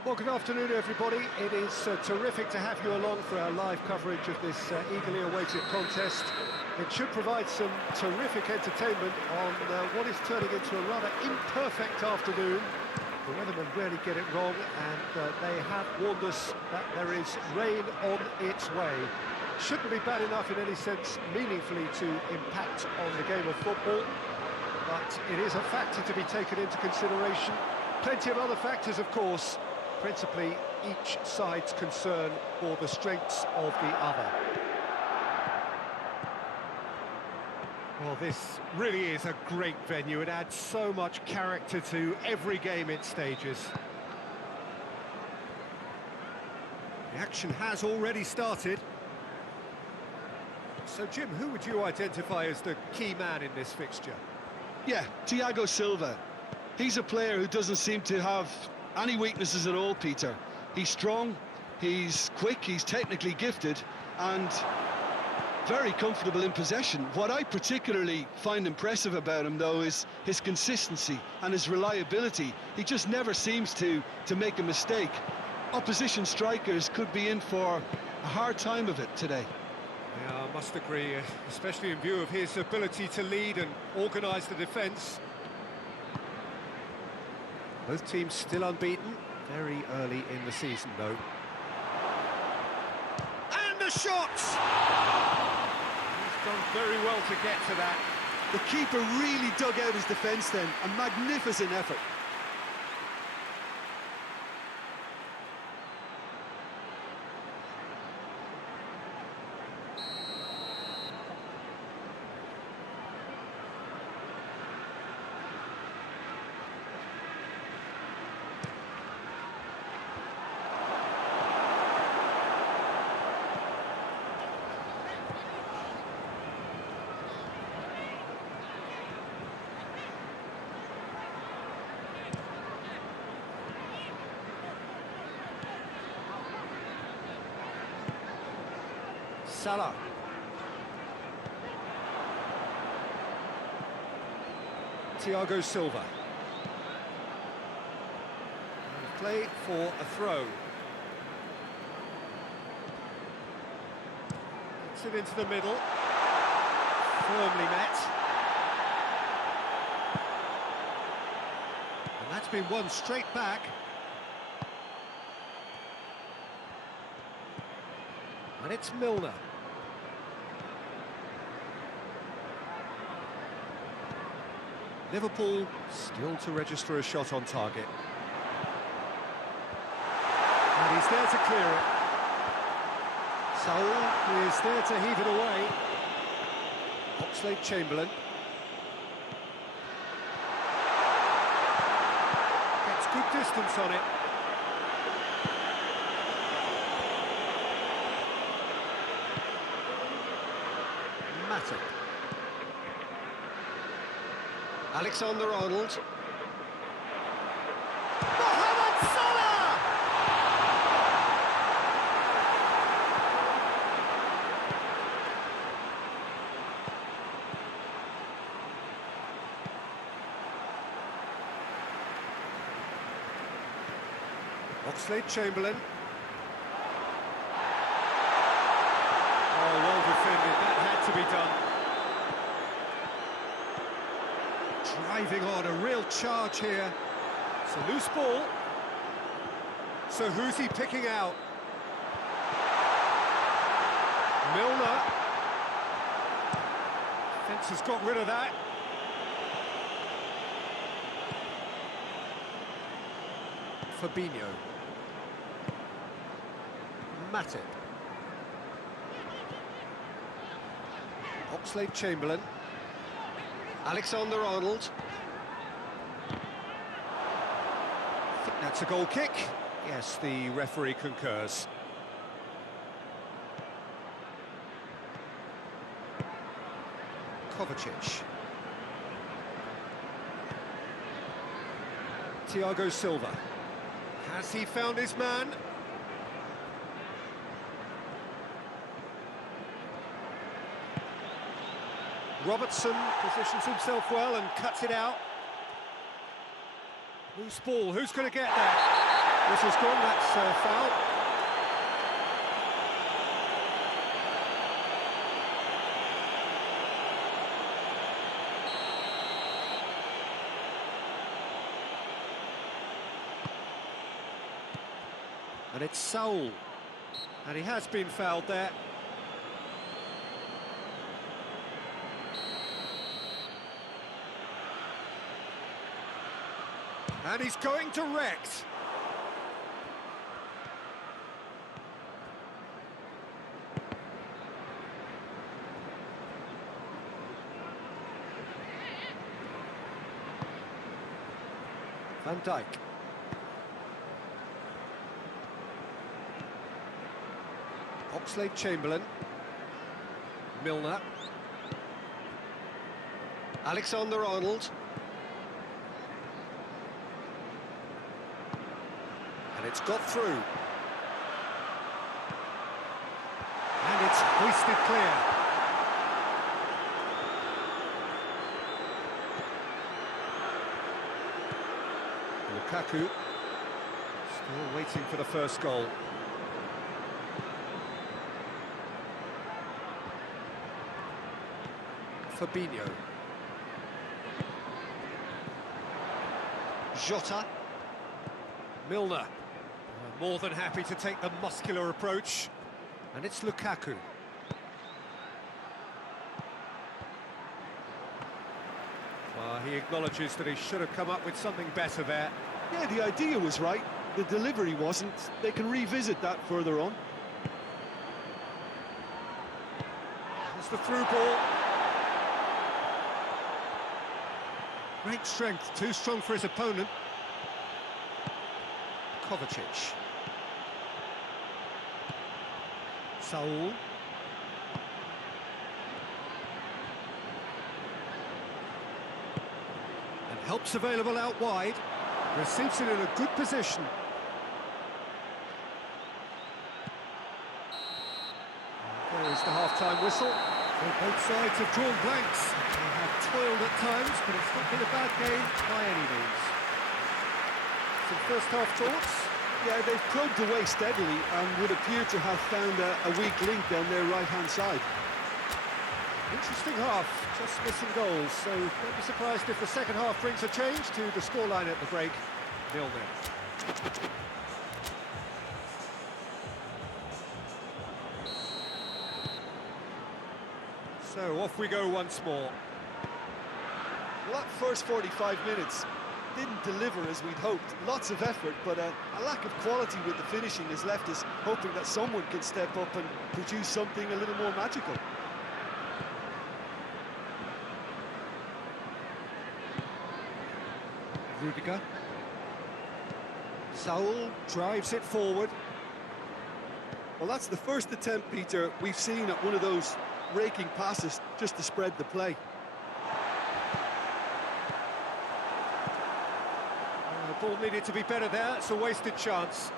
Well, good afternoon, everybody. It is terrific to have you along for our live coverage of this eagerly awaited contest. It should provide some terrific entertainment on what is turning into a rather imperfect afternoon. The weathermen rarely get it wrong, and they have warned us that there is rain on its way. Shouldn't be bad enough in any sense meaningfully to impact on the game of football, but it is a factor to be taken into consideration. Plenty of other factors, of course, principally each side's concern for the strengths of the other. Well, this really is a great venue. It adds so much character to every game it stages. The action has already started. So, Jim, who would you identify as the key man in this fixture? Yeah, Thiago Silva. He's a player who doesn't seem to have any weaknesses at all, Peter. He's strong, he's quick, he's technically gifted, and very comfortable in possession. What I particularly find impressive about him, though, is his consistency and his reliability. He just never seems to make a mistake. Opposition strikers could be in for a hard time of it today. Yeah, I must agree, especially in view of his ability to lead and organise the defence. Both teams still unbeaten, very early in the season, though. And the shots! He's done very well to get to that. The keeper really dug out his defence then. A magnificent effort. Salah. Thiago Silva. Play for a throw. Gets it into the middle. Firmly met. And that's been won straight back. And it's Milner. Liverpool still to register a shot on target. And he's there to clear it. Saul is there to heave it away. Oxlade-Chamberlain. Gets good distance on it. Matip. Alexander-Arnold. Mohamed Salah! Oxlade-Chamberlain. Oh, well defended. That had to be done. Driving on, a real charge here. It's a loose ball. So who's he picking out? Milner. Fence has got rid of that. Fabinho. Matip. Oxlade-Chamberlain. Alexander-Arnold. I think that's a goal kick. Yes, the referee concurs. Kovacic. Thiago Silva. Has he found his man? Robertson positions himself well and cuts it out. Loose ball, who's going to get there? Whistle's gone, that's foul. And it's Saul. And he has been fouled there. And he's going direct. Van Dijk. Oxlade-Chamberlain. Milner. Alexander-Arnold. And it's got through. And it's hoisted clear. Lukaku. Still waiting for the first goal. Fabinho. Jota. Milner. More than happy to take the muscular approach. And it's Lukaku. Well, he acknowledges that he should have come up with something better there. Yeah, the idea was right, the delivery wasn't. They can revisit that further on. It's the through ball. Great strength, too strong for his opponent. Kovacic. Saul. And help's available out wide. Receives it in a good position. And there is the half-time whistle. Well, both sides have drawn blanks. They have toiled at times, but it's not been a bad game by any means. Some first-half thoughts? Yeah, they've probed away steadily and would appear to have found a weak link down their right-hand side. Interesting half, just missing goals, so don't be surprised if the second half brings a change to the scoreline at the break, 0-0. So off we go once more. Well, that first 45 minutes didn't deliver as we'd hoped. Lots of effort, but a lack of quality with the finishing has left us hoping that someone can step up and produce something a little more magical. Rudiger. Saul drives it forward. Well, that's the first attempt, Peter, we've seen at one of those raking passes just to spread the play. The ball needed to be better there, it's a wasted chance.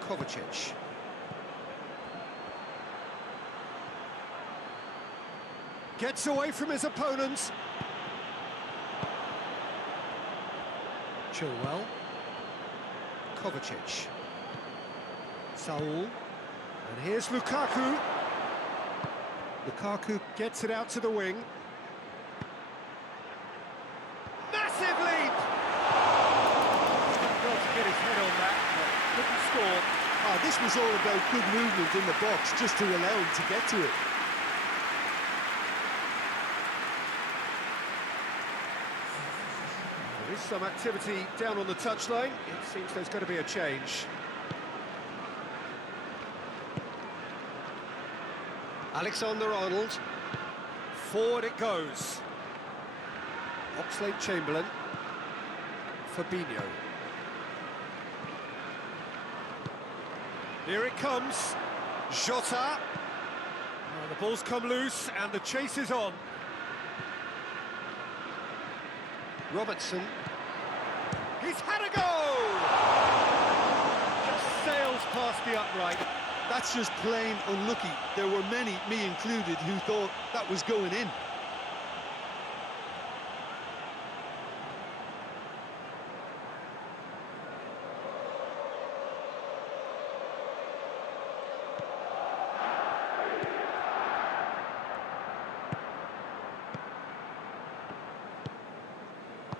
Kovacic. Gets away from his opponents. Chilwell. Kovacic. Saul. And here's Lukaku. Lukaku gets it out to the wing. Massive leap! Got to get his head on that, but couldn't score. This was all about good movement in the box just to allow him to get to it. There is some activity down on the touchline. It seems there's going to be a change. Alexander-Arnold. Forward it goes. Oxlade-Chamberlain. Fabinho. Here it comes. Jota. The ball's come loose and the chase is on. Robertson. He's had a go! Just sails past the upright. That's just plain unlucky. There were many, me included, who thought that was going in.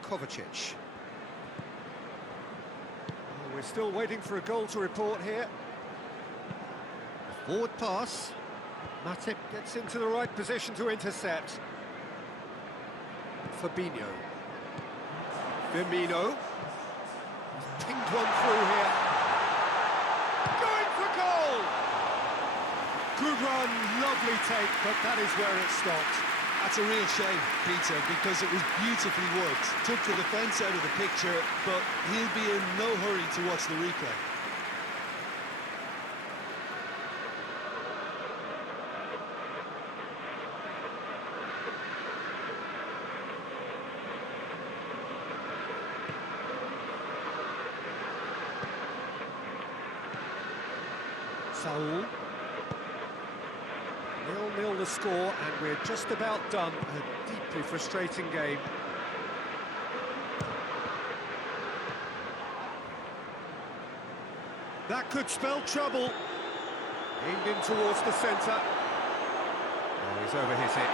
Kovacic. Oh, we're still waiting for a goal to report here. Forward pass. Matip gets into the right position to intercept. Fabinho. Firmino. He's pinged one through here. Going for goal! Good run, lovely take, but that is where it stopped. That's a real shame, Peter, because it was beautifully worked. Took the defence out of the picture, but he'll be in no hurry to watch the replay. Saul. 0-0 the score, and we're just about done. A deeply frustrating game. That could spell trouble. Aimed in towards the centre. Oh, he's overhit it.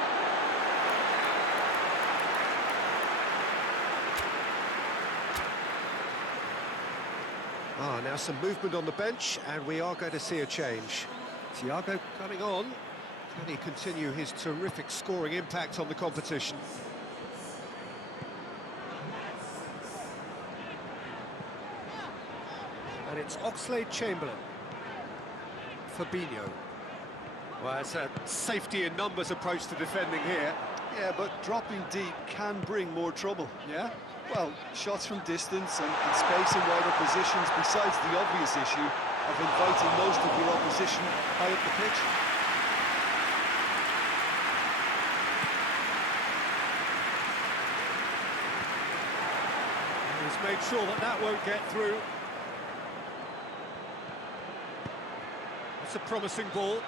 Now some movement on the bench, and we are going to see a change. Thiago coming on. Can he continue his terrific scoring impact on the competition? And it's Oxlade-Chamberlain. Fabinho. Well, it's a safety in numbers approach to defending here. Yeah, but dropping deep can bring more trouble. Yeah? Well, shots from distance and space in wider positions, besides the obvious issue of inviting most of your opposition high up the pitch. He's made sure that that won't get through. It's a promising ball.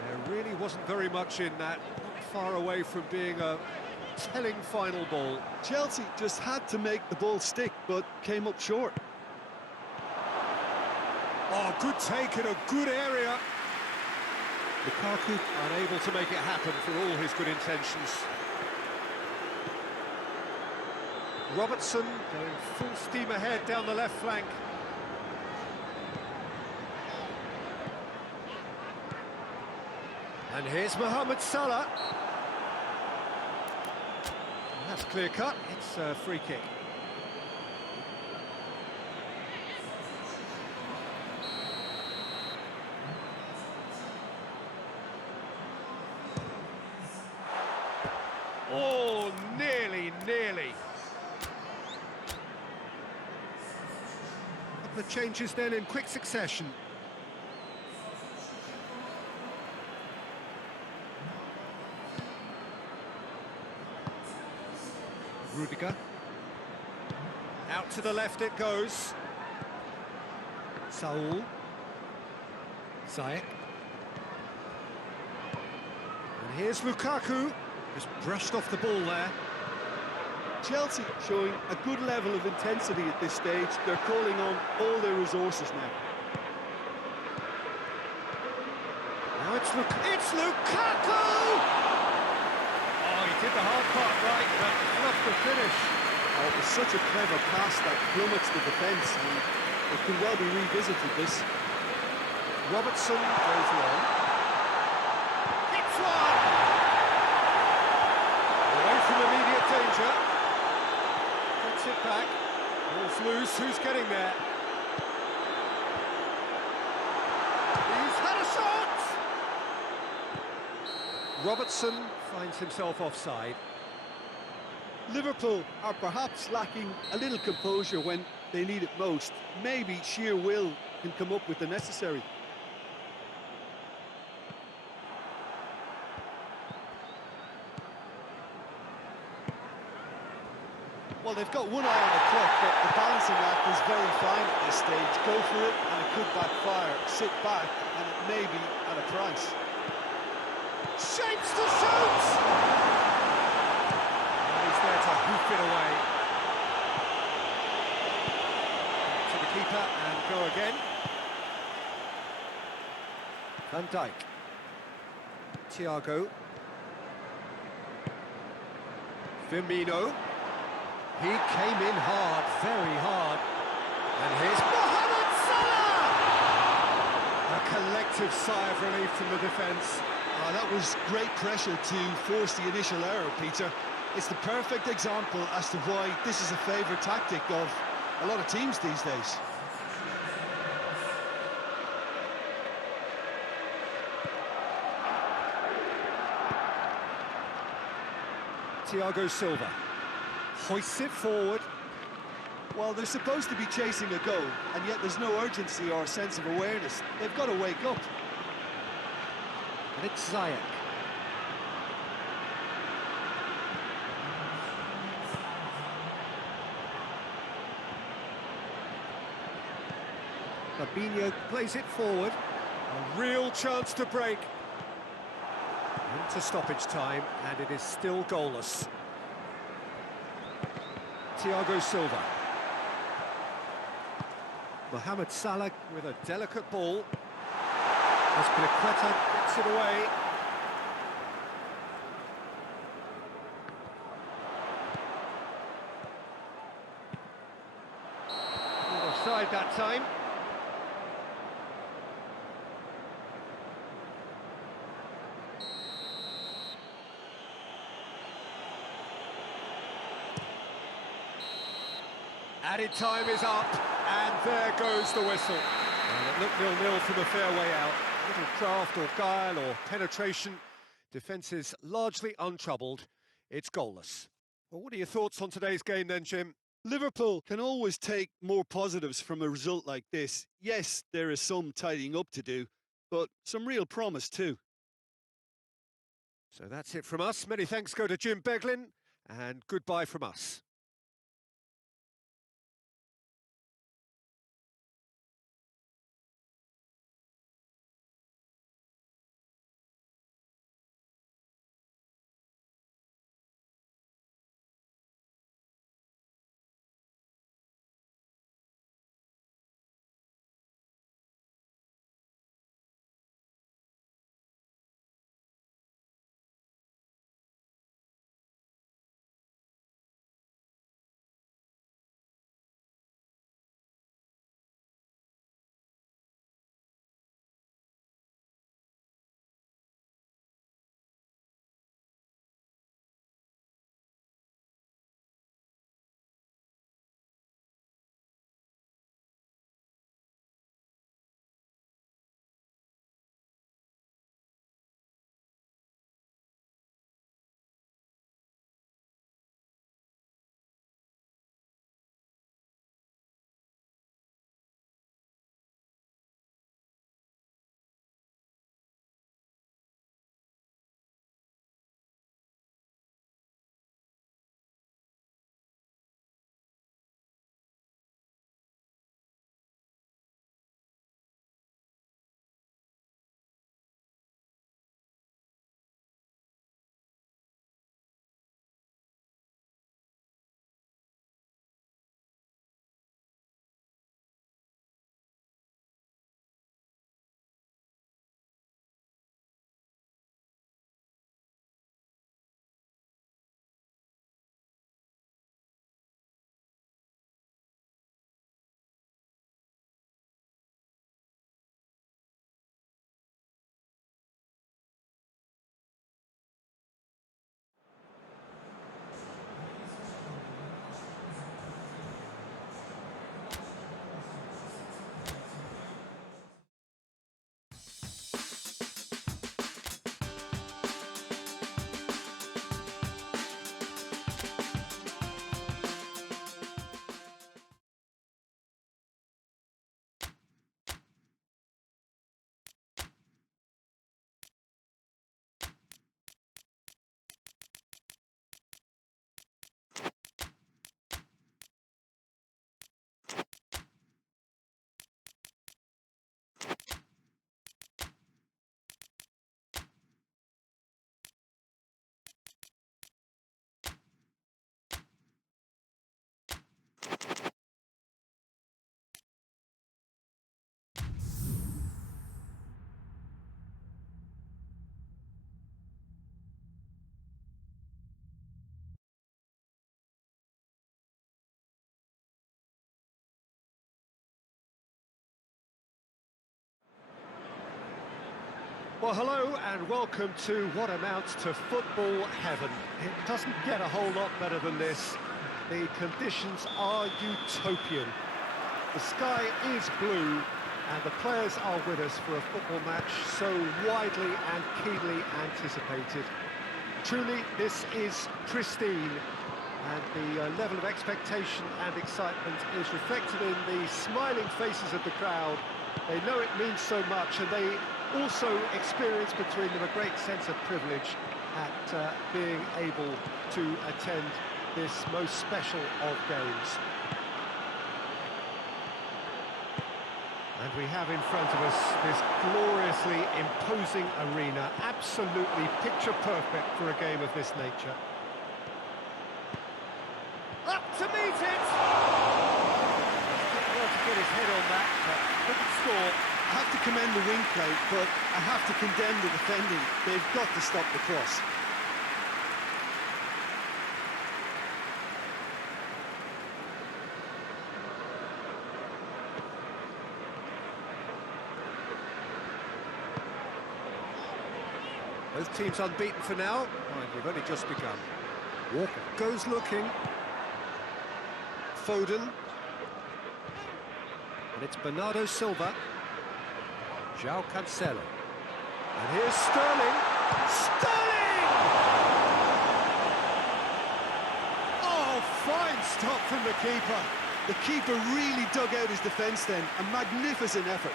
There really wasn't very much in that, not far away from being a telling final ball. Chelsea just had to make the ball stick, but came up short. Oh, good take in a good area. Lukaku unable to make it happen for all his good intentions. Robertson going full steam ahead down the left flank. And here's Mohamed Salah. That's clear cut. It's a free kick. Oh, nearly. The changes then in quick succession. Rudiger. Out to the left it goes. Saul. Ziyech. And here's Lukaku. Just brushed off the ball there. Chelsea showing a good level of intensity at this stage. They're calling on all their resources now. Now it's Lukaku! Oh, he did the hard part right, but fluffed the finish. Oh, it was such a clever pass that plummets the defence, and it could well be revisited, this. Robertson goes long. Hits one! Away from immediate danger. Gets it back. Ball's loose. Who's getting there? He's had a shot! Robertson finds himself offside. Liverpool are perhaps lacking a little composure when they need it most. Maybe sheer will can come up with the necessary. Well, they've got one eye on the clock, but the balancing act is very fine at this stage. Go for it, and it could backfire. Sit back, and it may be at a price. Shapes to shoot! And he's there to hoof it away. To the keeper, and go again. Van Dijk. Thiago. Firmino. He came in hard, very hard. And here's Mohamed Salah! A collective sigh of relief from the defence. That was great pressure to force the initial error, Peter. It's the perfect example as to why this is a favourite tactic of a lot of teams these days. Thiago Silva hoists it forward. Well, they're supposed to be chasing a goal, and yet there's no urgency or sense of awareness. They've got to wake up. And it's Ziyech. Fabinho plays it forward. A real chance to break. Into stoppage time, and it is still goalless. Thiago Silva. Mohamed Salah with a delicate ball. Azpilicueta gets it away. Offside that time. Added time is up, and there goes the whistle. And it looked 0-0 from a fair way out. Little craft or guile or penetration. Defence is largely untroubled. It's goalless. Well, what are your thoughts on today's game then, Jim? Liverpool can always take more positives from a result like this. Yes, there is some tidying up to do, but some real promise too. So that's it from us. Many thanks go to Jim Beglin, and goodbye from us. Well, hello and welcome to what amounts to football heaven. It doesn't get a whole lot better than this. The conditions are utopian. The sky is blue and the players are with us for a football match so widely and keenly anticipated. Truly, this is pristine, and the level of expectation and excitement is reflected in the smiling faces of the crowd. They know it means so much, and they also experience between them a great sense of privilege at being able to attend this most special of games. And we have in front of us this gloriously imposing arena, absolutely picture perfect for a game of this nature. Up to meet it! Well to get his head on that, but couldn't score. I have to commend the wing play, but I have to condemn the defending. They've got to stop the cross. Both teams unbeaten for now. Right, we've only just begun. Walker goes looking. Foden. And it's Bernardo Silva. João Cancelo. And here's Sterling. Sterling! Oh, fine stop from the keeper. The keeper really dug out his defence then. A magnificent effort.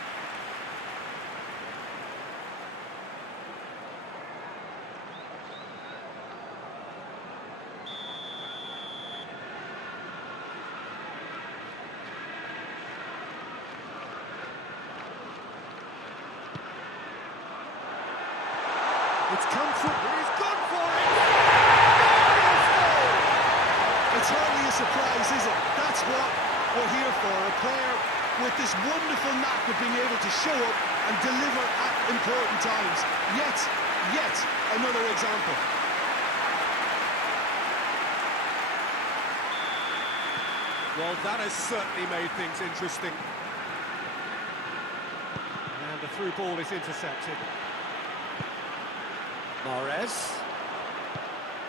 It's come through. He's gone for it! It's hardly a surprise, is it? That's what we're here for. A player with this wonderful knack of being able to show up and deliver at important times. Yet another example. Well, that has certainly made things interesting. And the through ball is intercepted. Mahrez.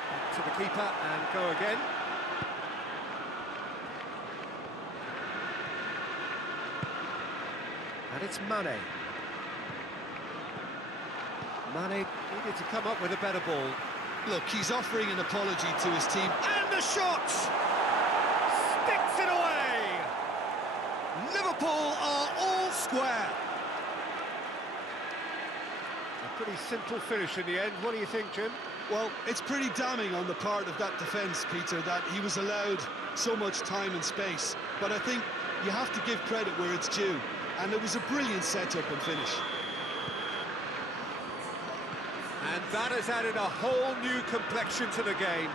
Back to the keeper and go again. And it's Mane. Mane needed to come up with a better ball. Look, he's offering an apology to his team. And the shot! Sticks it away! Liverpool are all square. A pretty simple finish in the end. What do you think, Jim? Well, it's pretty damning on the part of that defence, Peter, that he was allowed so much time and space. But I think you have to give credit where it's due. And it was a brilliant setup and finish. And that has added a whole new complexion to the game.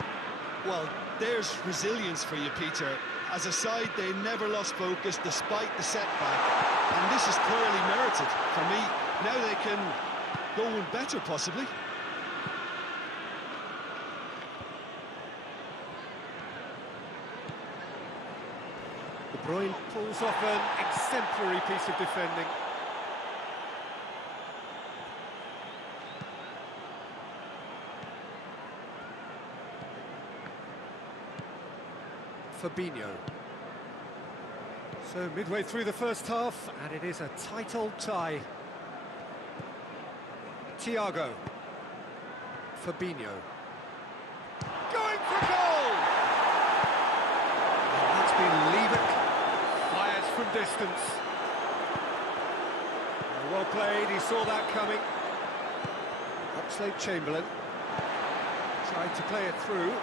Well, there's resilience for you, Peter. As a side, they never lost focus despite the setback. And this is clearly merited for me. Now they can go one better, possibly. De Bruyne pulls off an exemplary piece of defending. Fabinho. So midway through the first half, and it is a tight old tie. Thiago. Fabinho. Going for goal! And that's been Liebert. Fires from distance. Well played, he saw that coming. Oxlade-Chamberlain. Tried to play it through.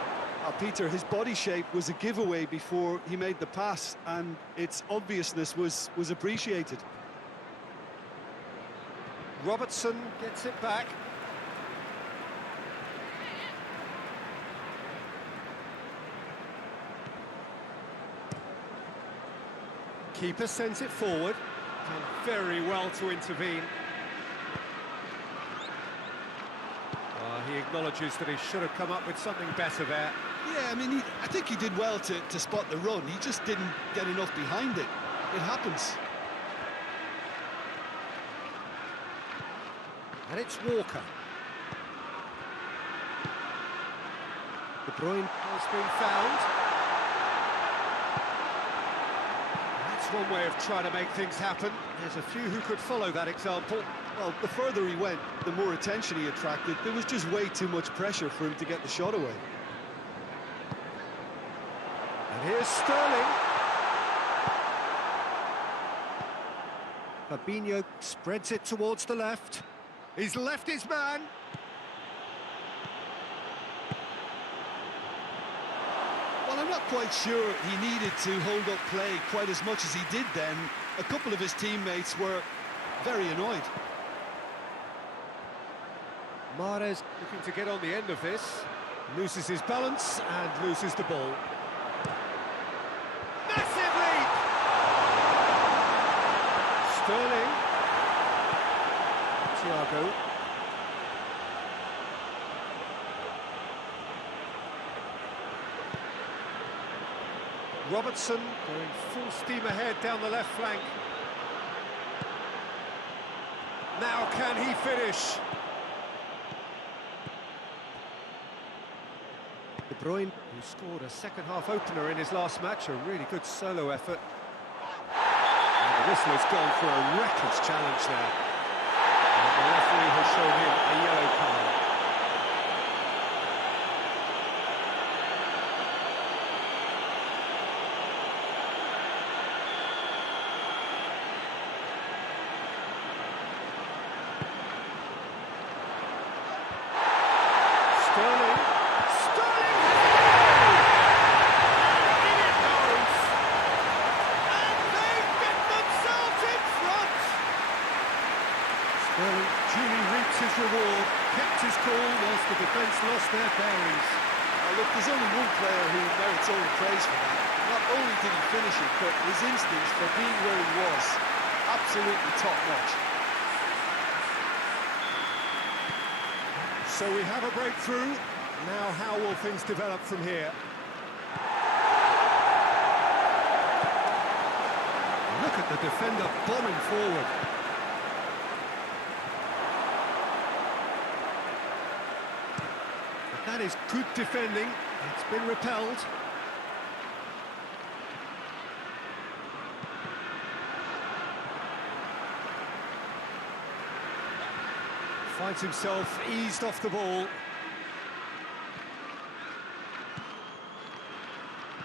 Peter, his body shape was a giveaway before he made the pass, and its obviousness was appreciated. Robertson gets it back. Keeper sends it forward. Done very well to intervene. He acknowledges that he should have come up with something better there. Yeah, I mean, I think he did well to spot the run. He just didn't get enough behind it. It happens. And it's Walker. De Bruyne has been found. That's one way of trying to make things happen. There's a few who could follow that example. Well, the further he went, the more attention he attracted. There was just way too much pressure for him to get the shot away. And here's Sterling. Fabinho spreads it towards the left. He's left his man. Well, I'm not quite sure he needed to hold up play quite as much as he did then. A couple of his teammates were very annoyed. Mahrez looking to get on the end of this. Loses his balance and loses the ball. Massive leap! Sterling. Thiago. Robertson going full steam ahead down the left flank. Now can he finish? De Bruyne, who scored a second-half opener in his last match, a really good solo effort. And the whistle has gone for a reckless challenge there. And the referee has shown him a yellow card. Sterling. Sterling! And in it goes! And they get themselves in front! Sterling duly reaps his reward, kept his cool whilst the defence lost their bearings. Now look, there's only one player who merits all the praise for that. Not only did he finish it, but his instincts for being where he was, absolutely top-notch. So we have a breakthrough. Now how will things develop from here? Look at the defender bombing forward. But that is good defending. It's been repelled. Finds himself eased off the ball.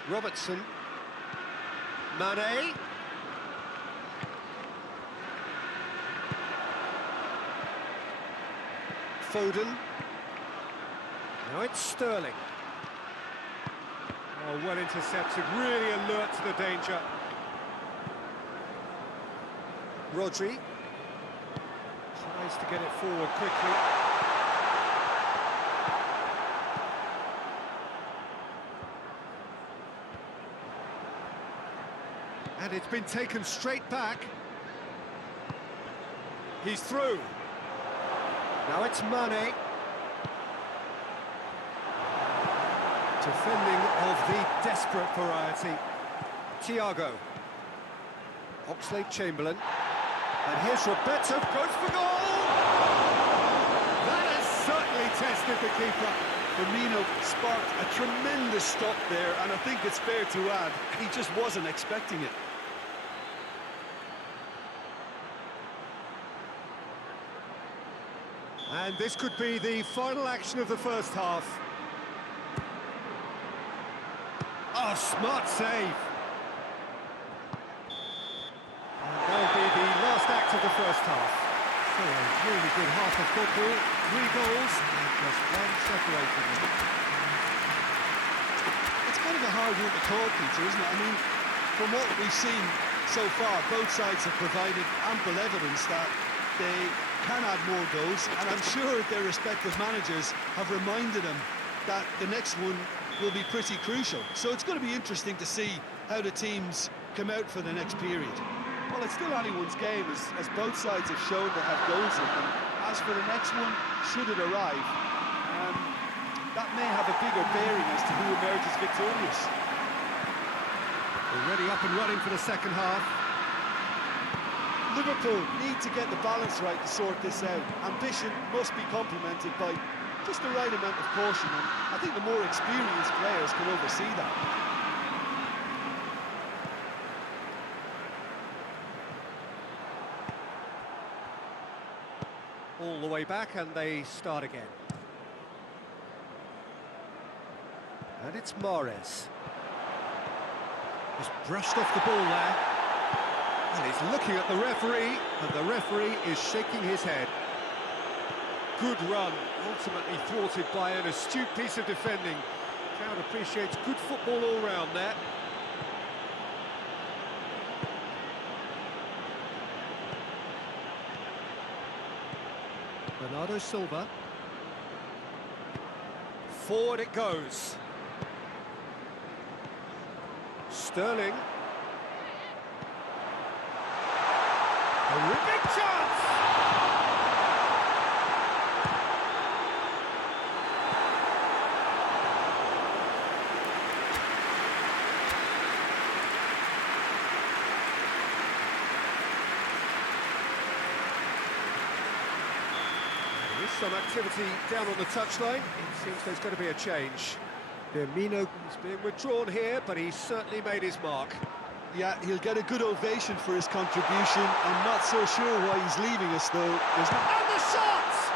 Robertson. Mane. Foden. Now it's Sterling. Oh, well intercepted, really alert to the danger. Rodri. Tries to get it forward quickly. And it's been taken straight back. He's through. Now it's Mane. Defending of the desperate variety. Thiago. Oxlade-Chamberlain. And here's Roberto, goes for goal! That has certainly tested the keeper. Firmino sparked a tremendous stop there, and I think it's fair to add, he just wasn't expecting it. And this could be the final action of the first half. Oh, smart save. That'll be the last act of the first half. So a really good half of football, 3 goals, and just one separating them. It's kind of a hard one to call, Peter, isn't it? I mean, from what we've seen so far, both sides have provided ample evidence that they can add more goals, and I'm sure their respective managers have reminded them that the next one will be pretty crucial. So it's going to be interesting to see how the teams come out for the next period. Well, it's still anyone's game, as both sides have shown they have goals in them. As for the next one, should it arrive, that may have a bigger bearing as to who emerges victorious. Already up and running for the second half. Liverpool need to get the balance right to sort this out. Ambition must be complemented by just the right amount of caution, and I think the more experienced players can oversee that. All the way back, and they start again. And it's Mahrez. He's brushed off the ball there. And he's looking at the referee, and the referee is shaking his head. Good run, ultimately thwarted by an astute piece of defending. Crowd appreciates good football all round there. Bernardo Silva. Forward it goes. Sterling. A big chance! There is some activity down on the touchline. It seems there's going to be a change. Firmino is being withdrawn here, but he's certainly made his mark. Yeah, he'll get a good ovation for his contribution. I'm not so sure why he's leaving us, though. And the shot!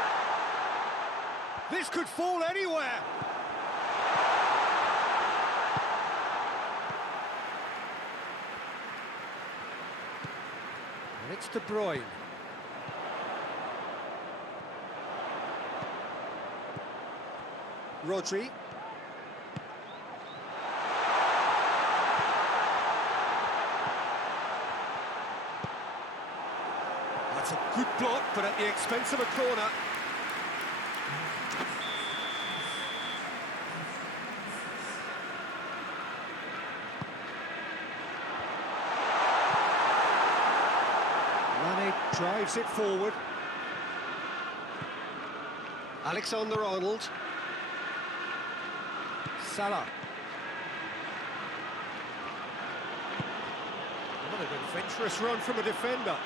This could fall anywhere. And it's De Bruyne. Rodri. That's a good block, but at the expense of a corner. Mane drives it forward. Alexander-Arnold. Salah. What an adventurous run from a defender.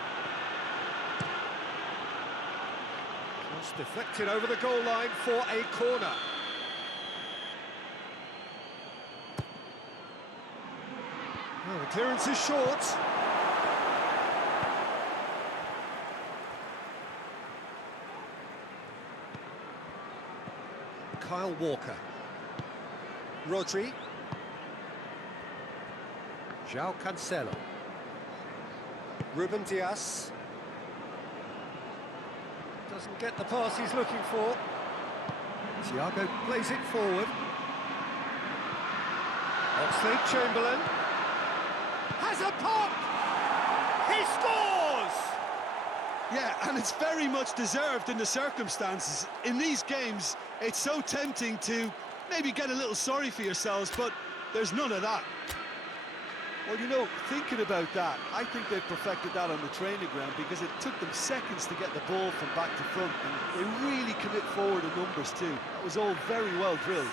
Just deflected over the goal line for a corner. Oh, the clearance is short. Kyle Walker. Rodri. João Cancelo. Ruben Dias. Doesn't get the pass he's looking for. Thiago plays it forward. Oxlade-Chamberlain. Has a pop! He scores! Yeah, and it's very much deserved in the circumstances. In these games, it's so tempting to maybe get a little sorry for yourselves, but there's none of that. Well, you know, thinking about that, I think they've perfected that on the training ground because it took them seconds to get the ball from back to front, and they really commit forward in numbers too. That was all very well drilled.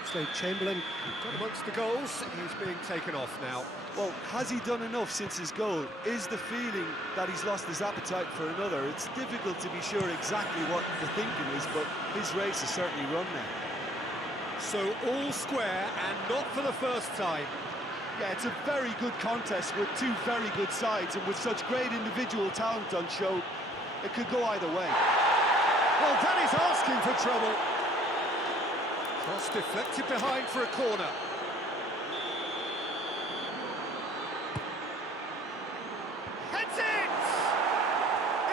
Oxlade-Chamberlain got amongst the goals. He's being taken off now. Well, has he done enough since his goal? Is the feeling that he's lost his appetite for another? It's difficult to be sure exactly what the thinking is, but his race is certainly run now. So all square, and not for the first time. Yeah, it's a very good contest with two very good sides, and with such great individual talent on show, it could go either way. Well, that is asking for trouble. Cross deflected behind for a corner. Heads it!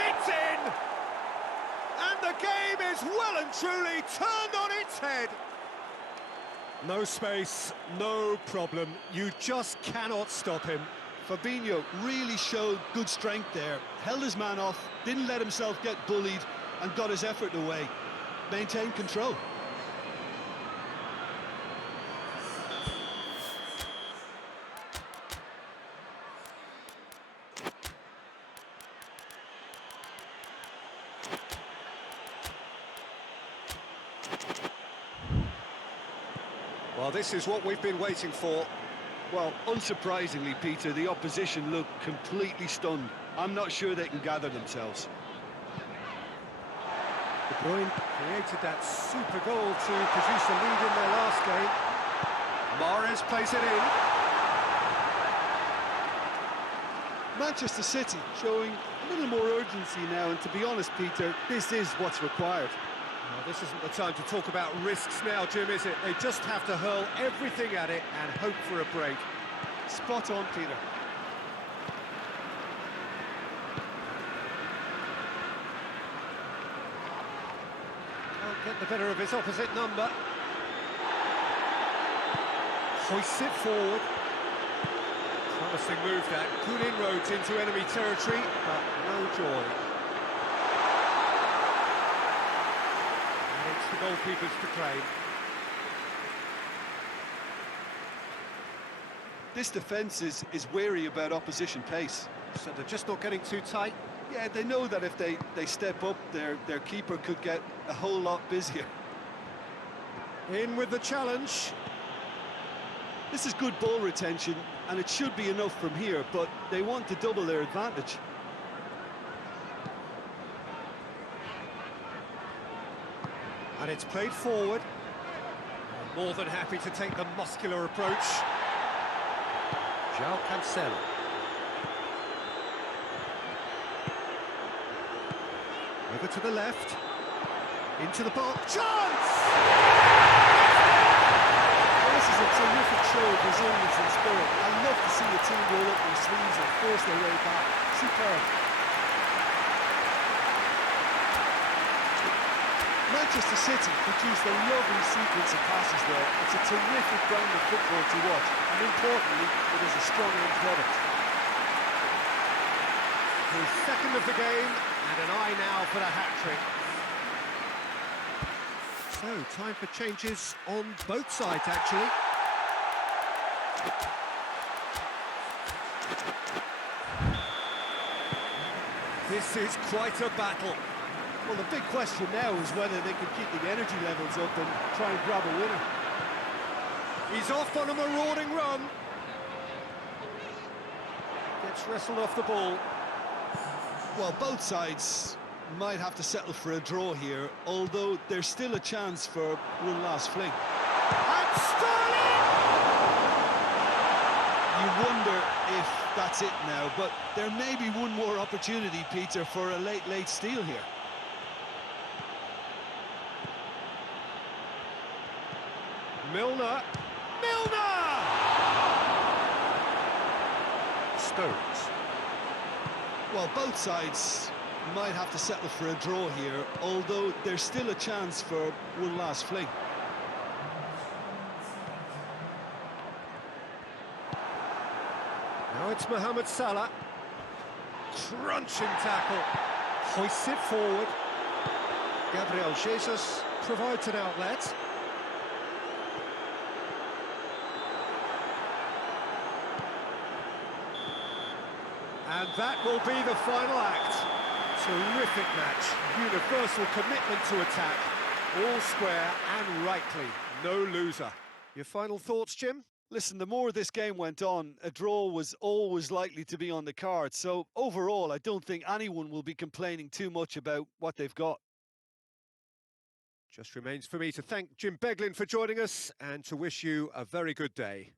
It's in! And the game is well and truly turned on its head. No space, no problem. You just cannot stop him. Fabinho really showed good strength there. Held his man off, didn't let himself get bullied, and got his effort away. Maintained control. Well, this is what we've been waiting for. Well, unsurprisingly, Peter, the opposition look completely stunned. I'm not sure they can gather themselves. De Bruyne created that super goal to produce a lead in their last game. Mahrez plays it in. Manchester City showing a little more urgency now, and to be honest, Peter, this is what's required. Well, this isn't the time to talk about risks now, Jim, is it? They just have to hurl everything at it and hope for a break. Spot on, Peter. Can't get the better of his opposite number. Hoists it forward. Promising move that. Good inroads into enemy territory, but no joy. And it's the goalkeepers to claim. This defence is wary about opposition pace. So they're just not getting too tight. Yeah, they know that if they step up, their keeper could get a whole lot busier. In with the challenge. This is good ball retention, and it should be enough from here, but they want to double their advantage. And it's played forward. More than happy to take the muscular approach. João Cancelo. Over to the left. Into the box. Chance! This is a terrific show of resilience and spirit. I love to see the team roll up their sleeves and force their way back. Superb. Manchester City produced a lovely sequence of passes there. It's a terrific brand of football to watch, and importantly, it is a strong end product. His second of the game, and an eye now for the hat-trick. So, time for changes on both sides, actually. This is quite a battle. Well, the big question now is whether they can keep the energy levels up and try and grab a winner. He's off on a marauding run. Gets wrestled off the ball. Well, both sides might have to settle for a draw here, although there's still a chance for one last fling. And Sterling! You wonder if that's it now, but there may be one more opportunity, Peter, for a late steal here. Milner. Stones. Well, both sides might have to settle for a draw here, although there's still a chance for one last fling. Now it's Mohamed Salah. Crunching tackle. Hoists it forward. Gabriel Jesus provides an outlet. And that will be the final act. Terrific match. Universal commitment to attack. All square and rightly. No loser. Your final thoughts, Jim? Listen, the more this game went on, a draw was always likely to be on the cards. So overall, I don't think anyone will be complaining too much about what they've got. Just remains for me to thank Jim Beglin for joining us and to wish you a very good day.